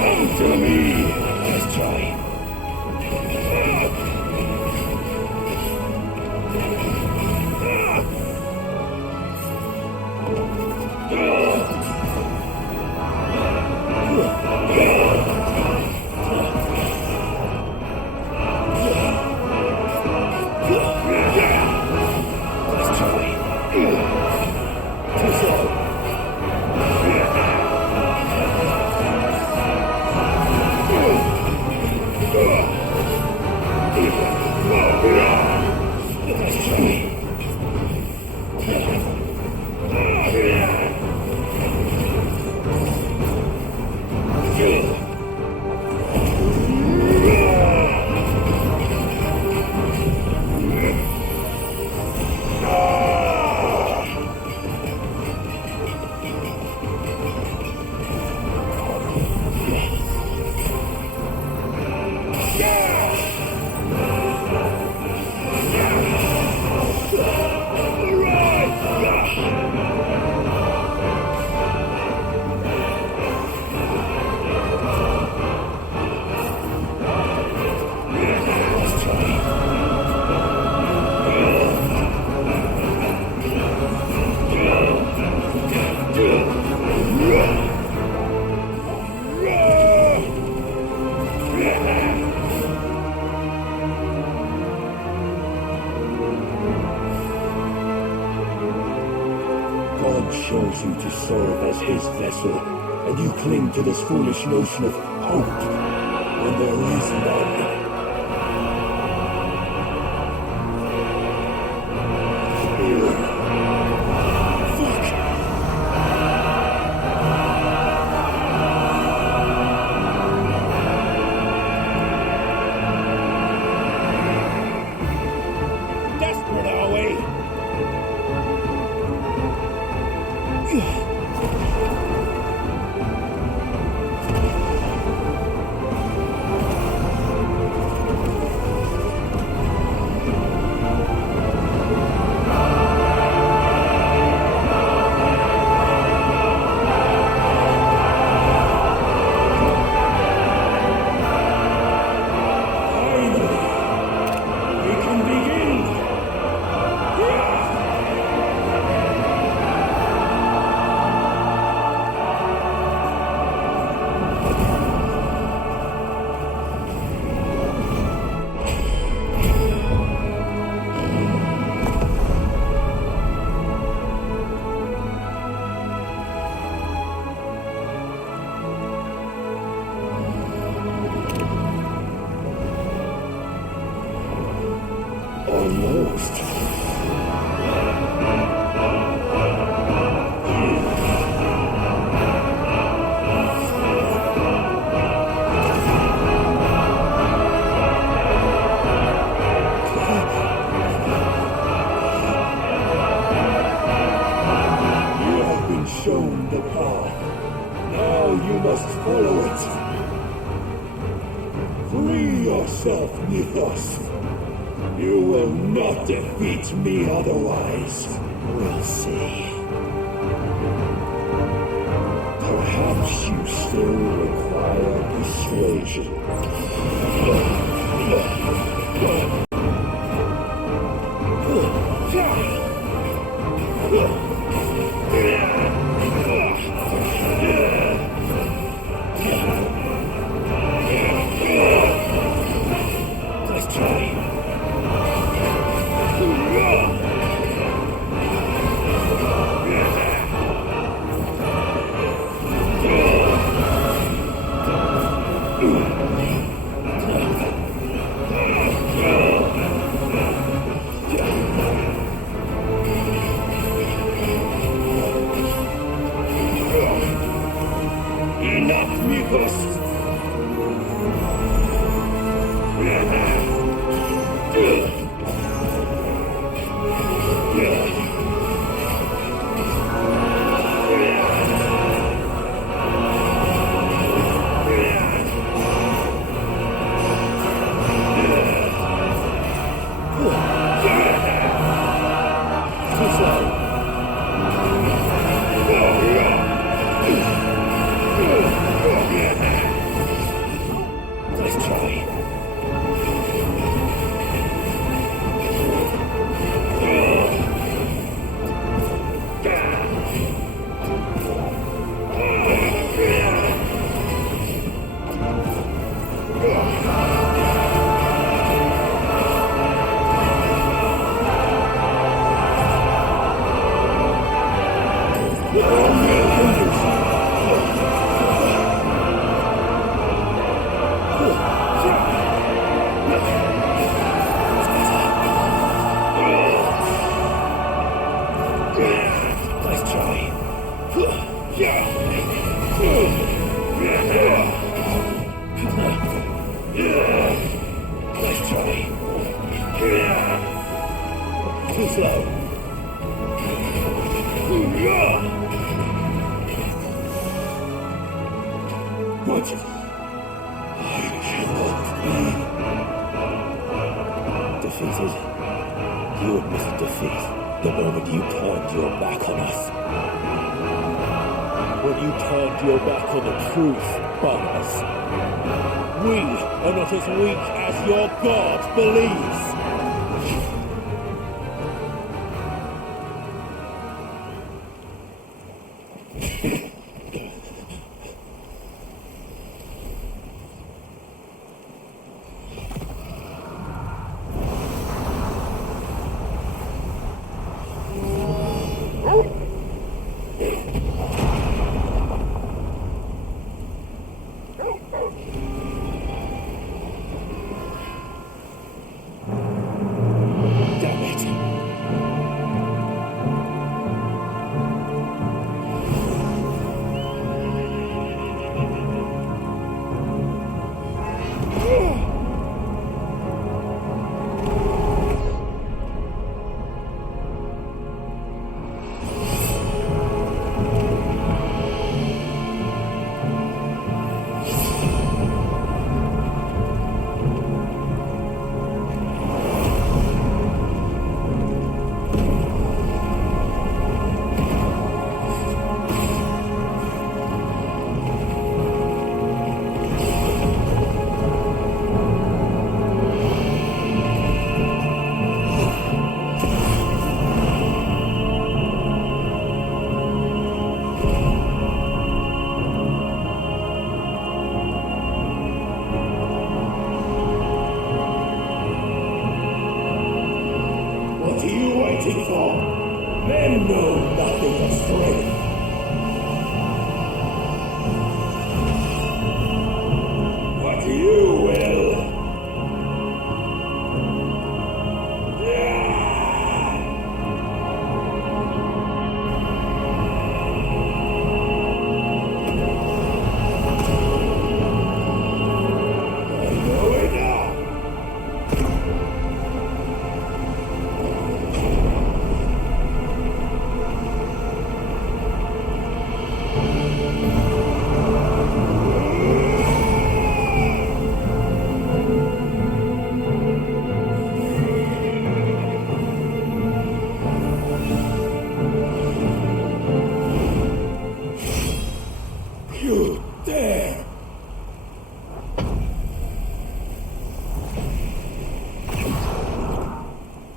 Come to me. Let's try. Let's try. Too slow. chose you to serve as his vessel, and you cling to this foolish notion of hope when there is none. Defeat me otherwise. We'll see. Perhaps you still require persuasion. Let's try. Defeated? You admitted defeat the moment you turned your back on us. When you turned your back on the truth, Barnabas. We are not as weak as your God believes. pitiful. Men know nothing of strength. But you will. You dare!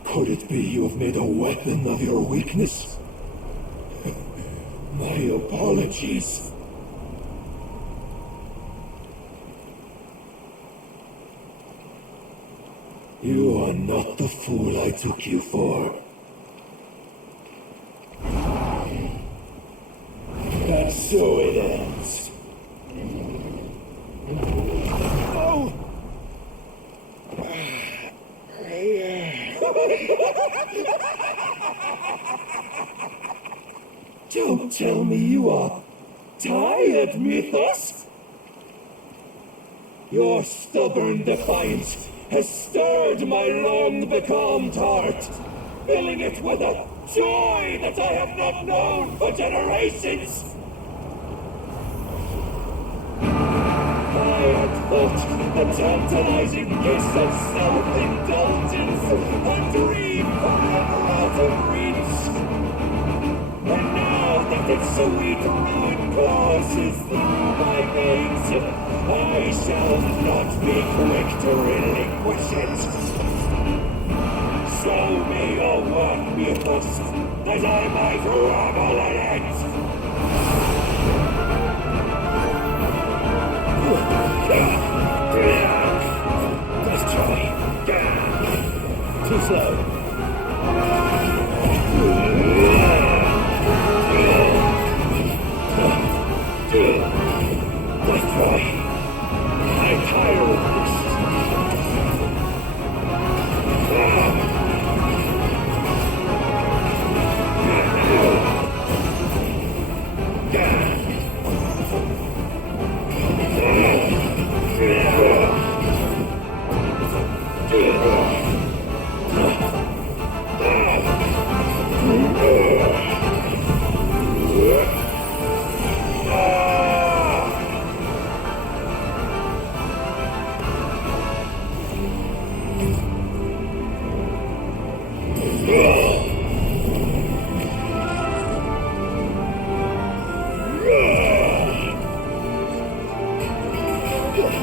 Could it be you have made a weapon of your weakness? My apologies. You are not the fool I took you for. And so it ends. Oh! Don't tell me you are tired, Mythos! Your stubborn defiance has stirred my long-becalmed heart, filling it with a joy that I have not known for generations! I had thought the tantalizing kiss of self-indulgence a dream forever out of reach. And now that its sweet ruin courses through my veins, I shall not be quick to relinquish it. Show me your work, Mythos, that I might revel in it! Let's try. Too slow. Let's try. I'm tired of this.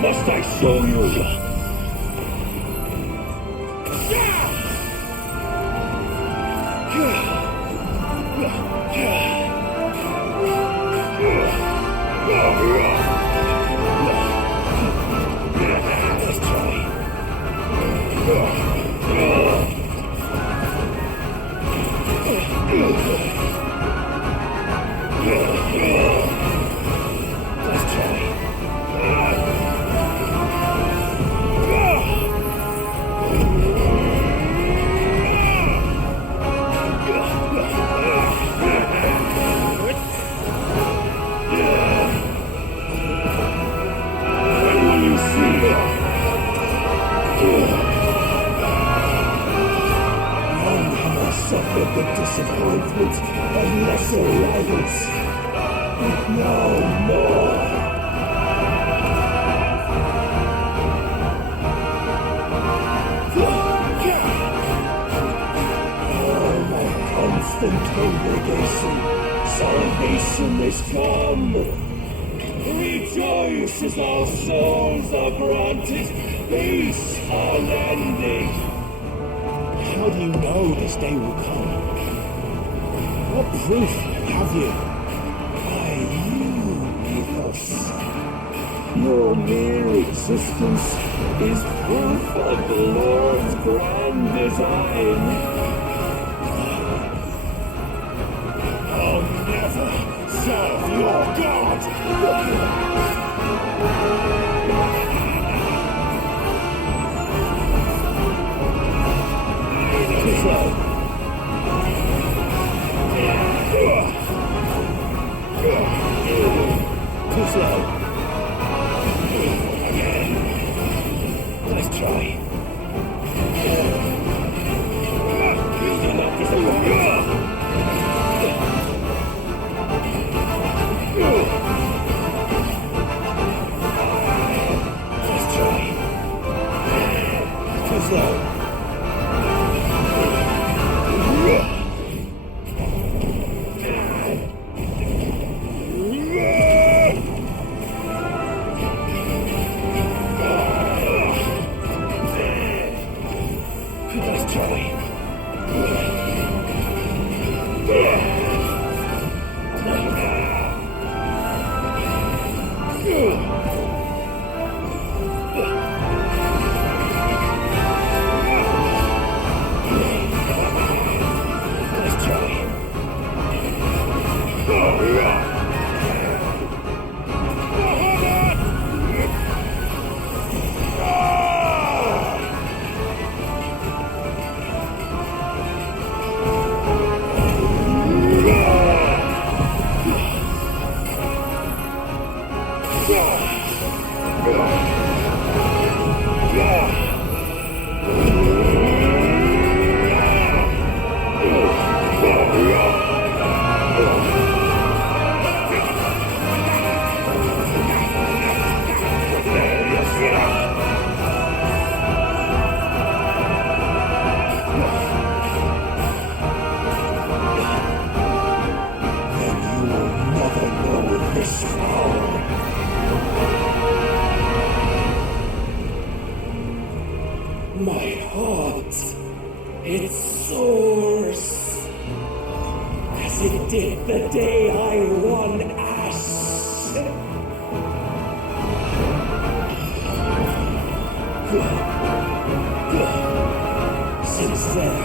Must I show you? Let's try. Let's try. Suffered the disappointment of lesser rivals, but now more. Oh, my constant congregation, salvation is come. Rejoice as our souls are granted peace unending. How do you know this day will come? What proof have you? By you, Mythos. Your mere existence is proof of the Lord's grand design. Serve your god! Too slow. Too slow. Again. Let's try. Enough is enough. Let's try. Too slow. Let's try. My heart, it soars, as it did the day I won Ash. Since then,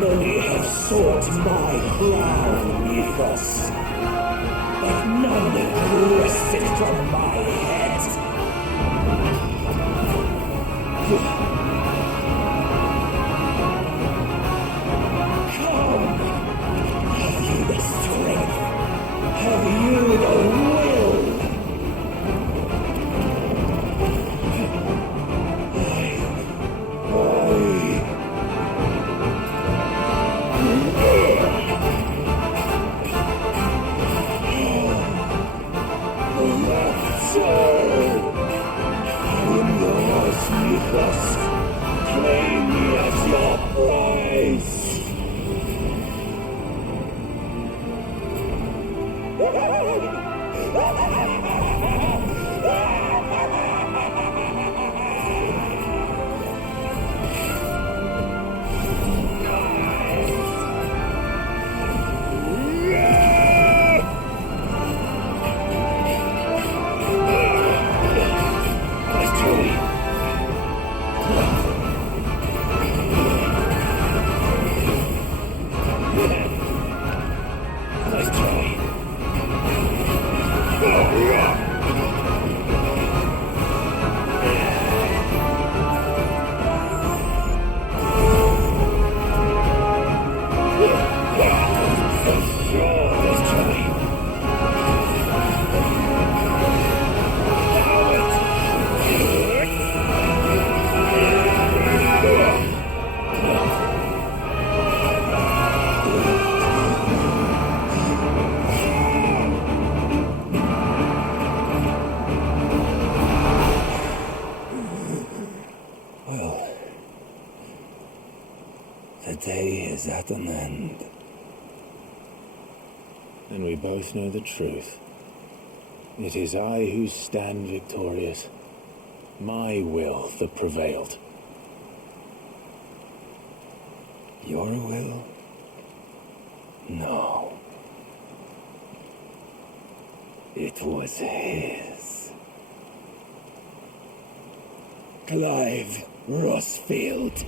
many have sought my crown, Mythos, but none have wrested from my head. Have you the strength? Have you the will? Claim me as your prize! The day is at an end. And we both know the truth. It is I who stand victorious. My will that prevailed. Your will? No. It was his. Clive Rossfield.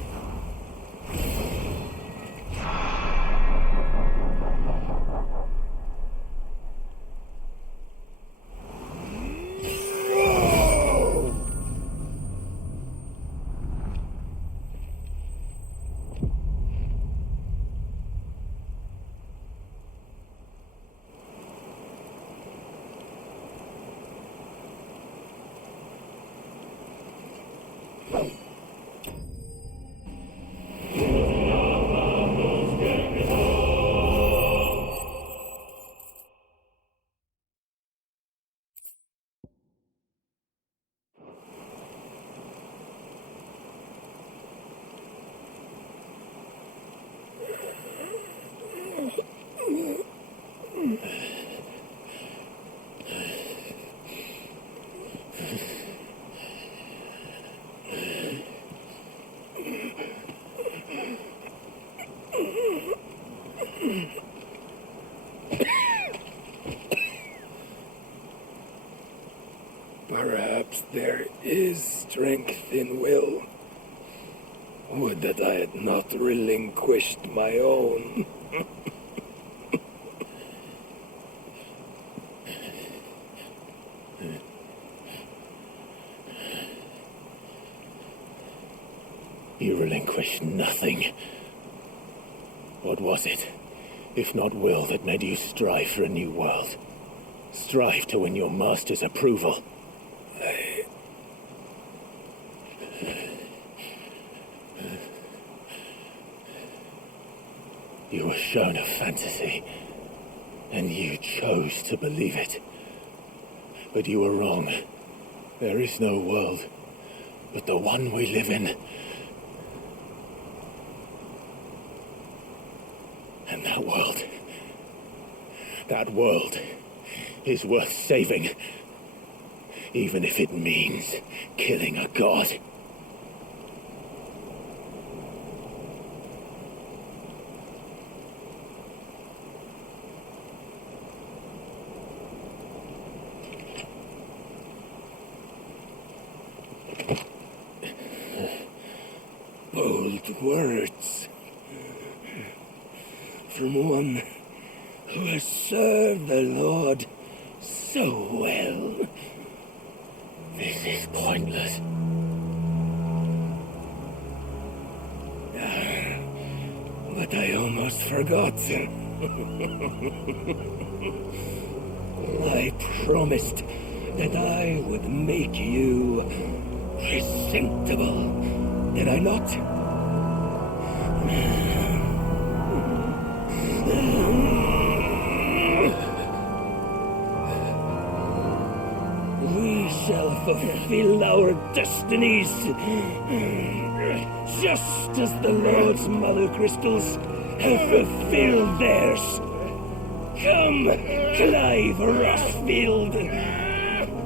Perhaps there is strength in will. Would that I had not relinquished my own. You relinquished nothing. What was it, if not will, that made you strive for a new world? Strive to win your master's approval? You were shown a fantasy, and you chose to believe it. But you were wrong. There is no world but the one we live in. And that world is worth saving, even if it means killing a god. Bold words. From one who has served the Lord so well. This is pointless. But I almost forgot. I promised that I would make you presentable. Did I not? We shall fulfill our destinies, just as the Lord's mother crystals have fulfilled theirs. Come, Clive Rossfield,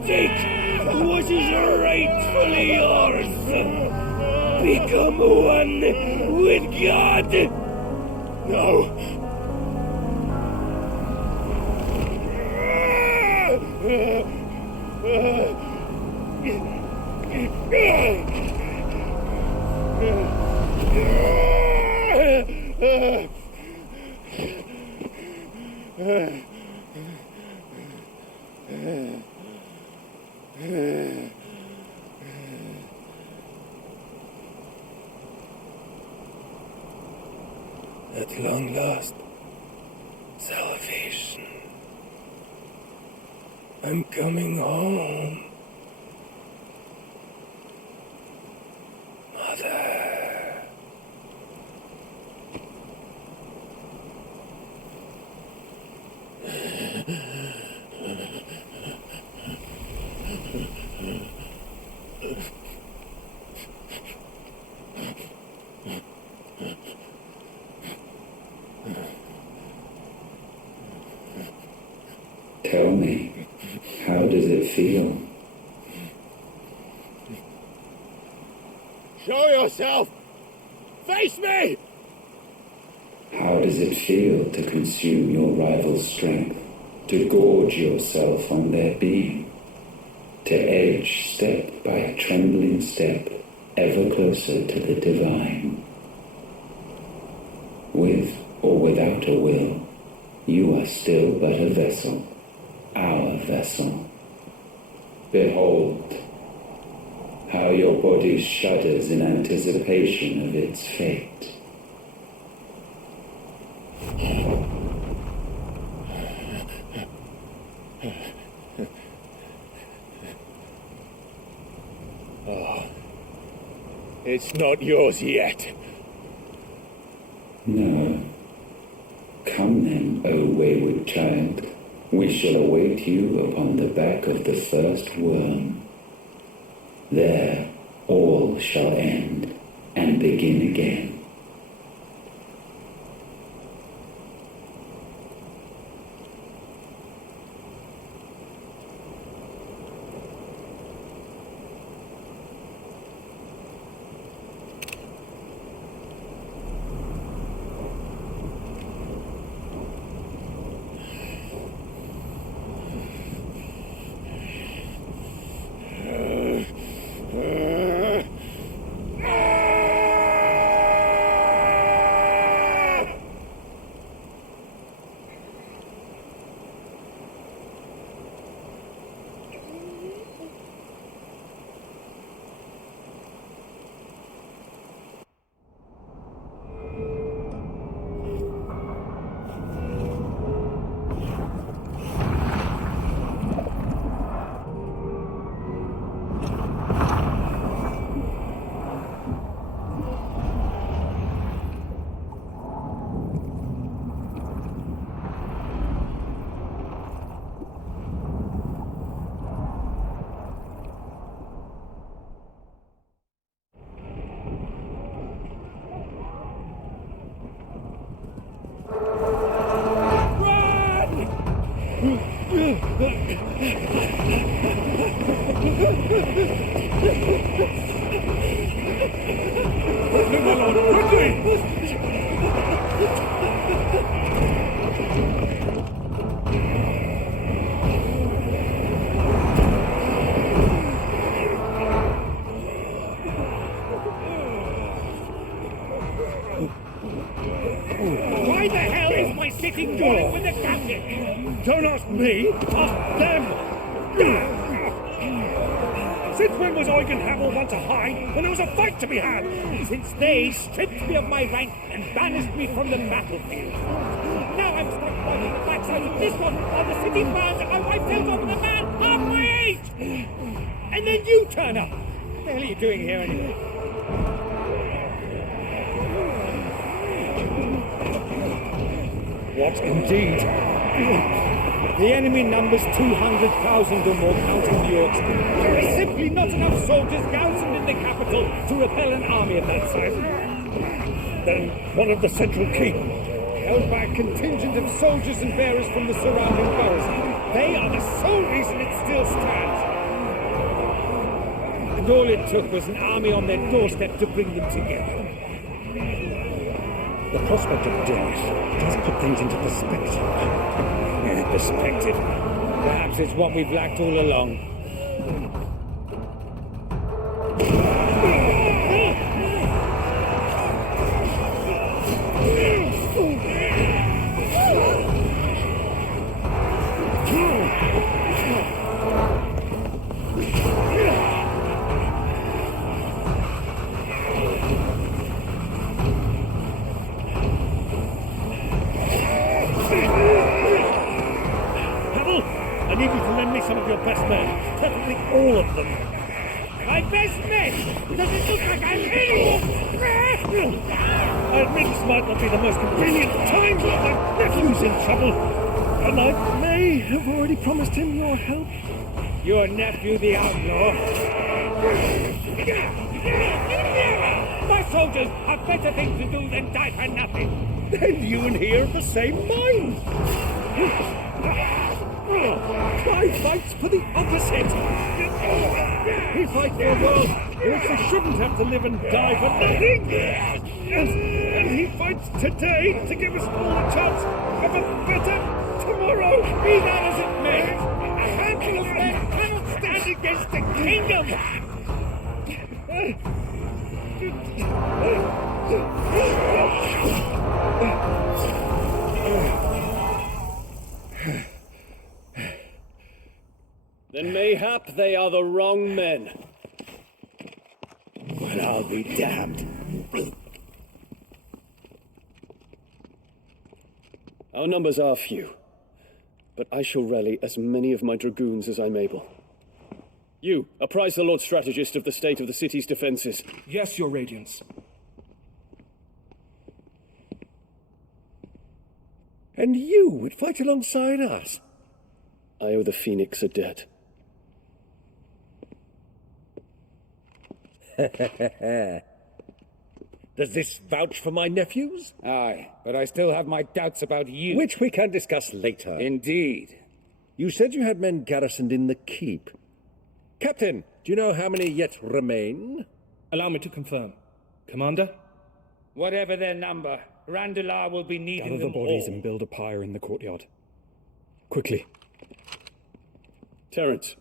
take what is rightfully yours. Become one with God. No. At long last, salvation. I'm coming home. Mother. Tell me, how does it feel? Show yourself! Face me! How does it feel to consume your rival's strength, to gorge yourself on their being, to edge step by trembling step ever closer to the divine? With or without a will, you are still but a vessel, our vessel. Behold, how your body shudders in anticipation of its fate. Oh, it's not yours yet. No. Come then, O wayward child. We shall await you upon the back of the first worm. There all shall end and begin again. Quickly, my lord, quickly! Why the hell is my city going with the captain? Don't ask me, ask them! Since when was Eugen Hamel one to hide when there was a fight to be had? Since they stripped me of my rank and banished me from the battlefield. Now I'm stuck fighting the backside of this one while the city burns and my wife tells over the man half my age! And then you turn up! What the hell are you doing here anyway? What indeed? The enemy numbers 200,000 or more, counting the orcs. There are simply not enough soldiers garrisoned in the capital to repel an army of that size. Then one of the central keep, held by a contingent of soldiers and bearers from the surrounding boroughs. They are the sole reason it still stands. And all it took was an army on their doorstep to bring them together. The prospect of death does put things into perspective. Perspective. Perhaps it's what we've lacked all along. I need you to lend me some of your best men. Preferably all of them. My best men? Does it look like I'm hitting you? I admit this might not be the most convenient time, but my nephew's in trouble. And I may have already promised him your help. Your nephew, the outlaw? My soldiers have better things to do than die for nothing. Then you and he are of the same mind. Clive fights for the opposite. He fights for a world in which they shouldn't have to live and die for nothing. And he fights today to give us all a chance of a better tomorrow. Be that as it may, a handful of men cannot stand against the kingdom. Then mayhap they are the wrong men. Well, I'll be damned. Our numbers are few, but I shall rally as many of my dragoons as I'm able. You, apprise the Lord Strategist of the state of the city's defenses. Yes, Your Radiance. And you would fight alongside us? I owe the Phoenix a debt. Does this vouch for my nephews? Aye, but I still have my doubts about you. Which we can discuss later. Indeed. You said you had men garrisoned in the keep. Captain, do you know how many yet remain? Allow me to confirm. Commander? Whatever their number, Randalar will be needing Gather them the bodies all. and build a pyre in the courtyard. Quickly. Terence.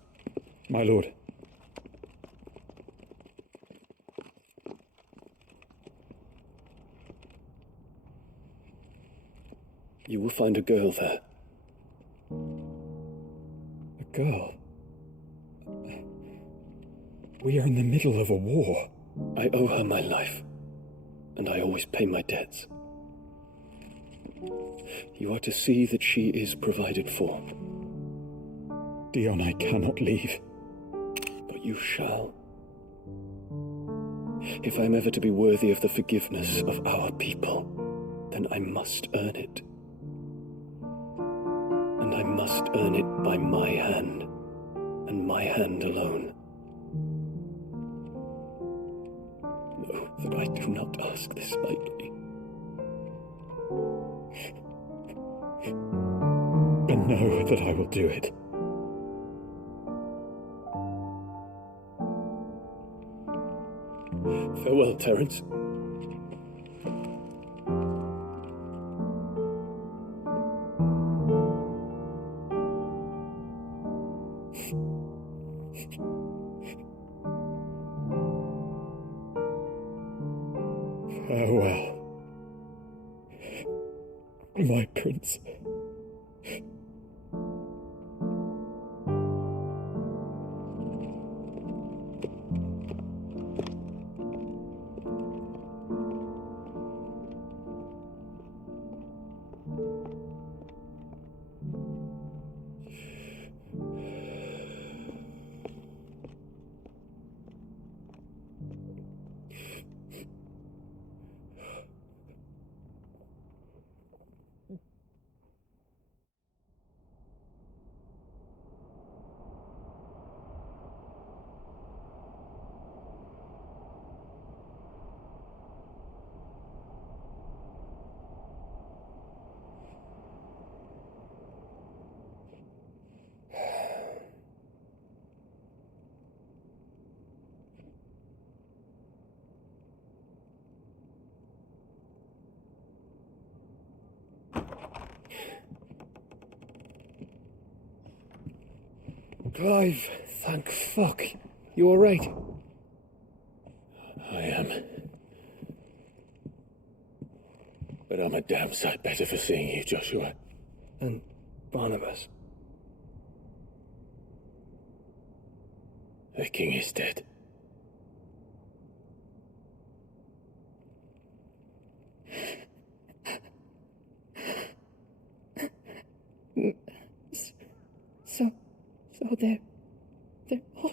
My lord. You will find a girl there. A girl? We are in the middle of a war. I owe her my life, and I always pay my debts. You are to see that she is provided for. Dion, I cannot leave. But you shall. If I am ever to be worthy of the forgiveness of our people, then I must earn it. And I must earn it by my hand, and my hand alone. Know that I do not ask this lightly. And know that I will do it. Farewell, Terence. Farewell, my prince. Clive, thank fuck. You alright? I am. But I'm a damn sight better for seeing you, Joshua. And Barnabas. The king is dead. So they're all...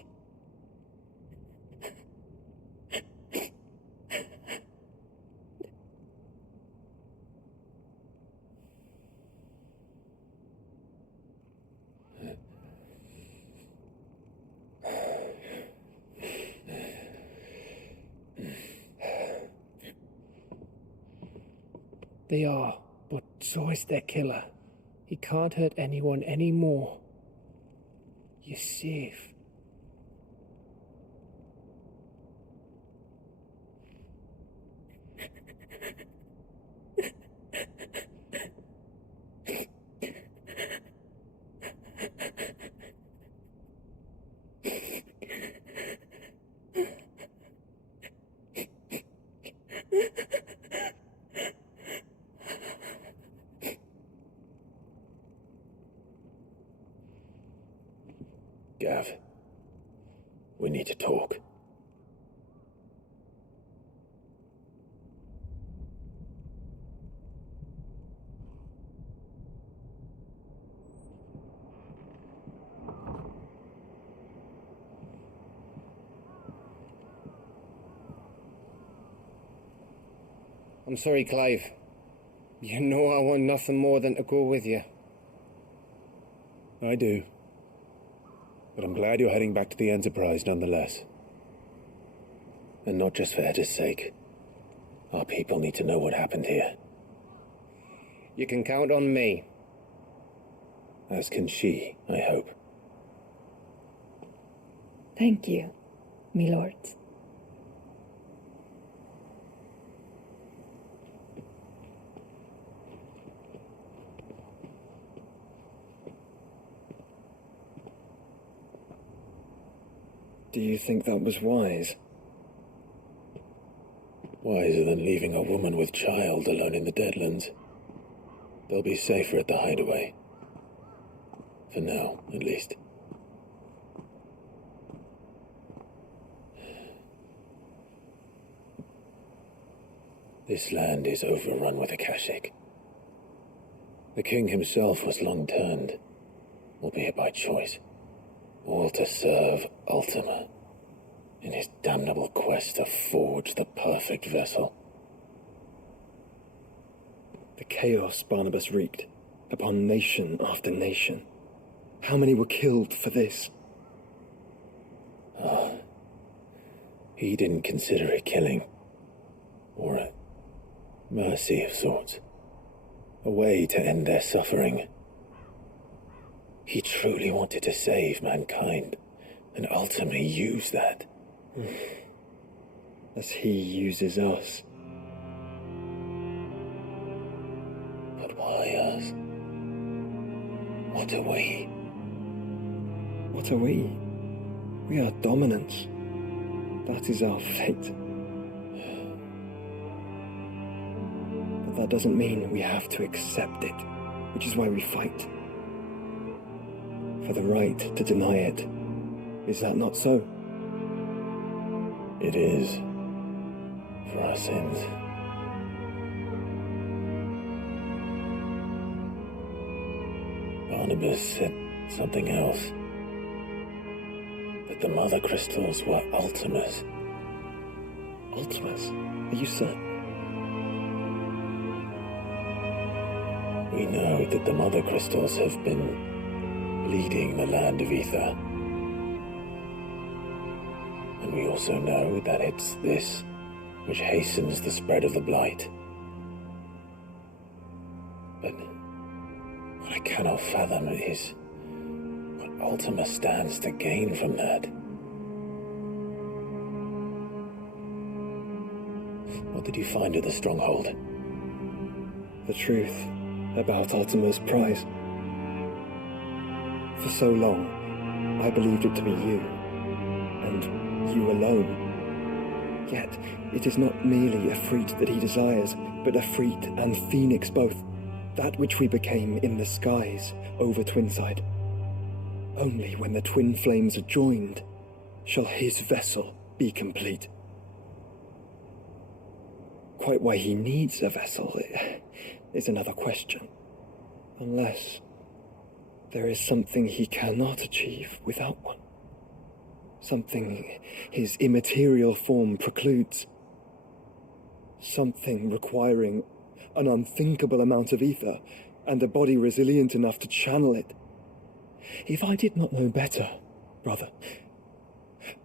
They are, but so is their killer. He can't hurt anyone anymore. You're safe. Gav, we need to talk. I'm sorry, Clive. You know I want nothing more than to go with you. I do. But I'm glad you're heading back to the Enterprise nonetheless. And not just for Edda's sake. Our people need to know what happened here. You can count on me. As can she, I hope. Thank you, me lords. Do you think that was wise? Wiser than leaving a woman with child alone in the Deadlands. They'll be safer at the hideaway. For now, at least. This land is overrun with Akashic. The king himself was long turned, albeit by choice. All to serve Ultima, in his damnable quest to forge the perfect vessel. The chaos Barnabas wreaked upon nation after nation. How many were killed for this? He didn't consider it killing, or a mercy of sorts. A way to end their suffering. He truly wanted to save mankind, and ultimately used that. as he uses us. But why us? What are we? What are we? We are dominance. That is our fate. But that doesn't mean we have to accept it, which is why we fight. For the right to deny it. Is that not so? It is. For our sins. Barnabas said something else. That the mother crystals were Ultimas. Ultimas? Are you certain? We know that the mother crystals have been leading the land of Ether. And we also know that it's this which hastens the spread of the blight. But what I cannot fathom is what Ultima stands to gain from that. What did you find at the stronghold? The truth about Ultima's prize. For so long, I believed it to be you, and you alone. Yet, it is not merely a freak that he desires, but a freak and phoenix both. That which we became in the skies over Twinside. Only when the twin flames are joined shall his vessel be complete. Quite why he needs a vessel is another question. Unless there is something he cannot achieve without one. Something his immaterial form precludes. Something requiring an unthinkable amount of ether and a body resilient enough to channel it. If I did not know better, brother,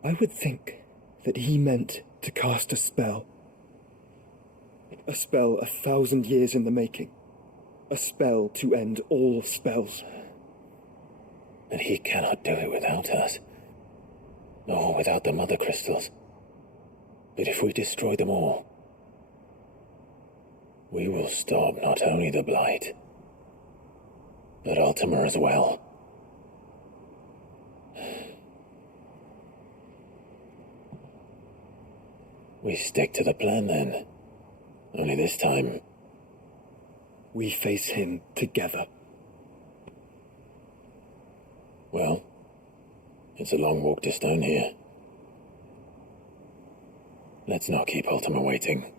I would think that he meant to cast a spell. A spell 1,000 years in the making. A spell to end all spells. But he cannot do it without us. Nor without the mother crystals. But if we destroy them all, we will stop not only the blight, but Ultima as well. We stick to the plan then. Only this time, we face him together. Well, it's a long walk to Stone here. Let's not keep Ultima waiting.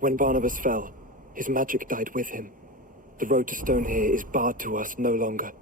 When Barnabas fell, his magic died with him. The road to Stone here is barred to us no longer.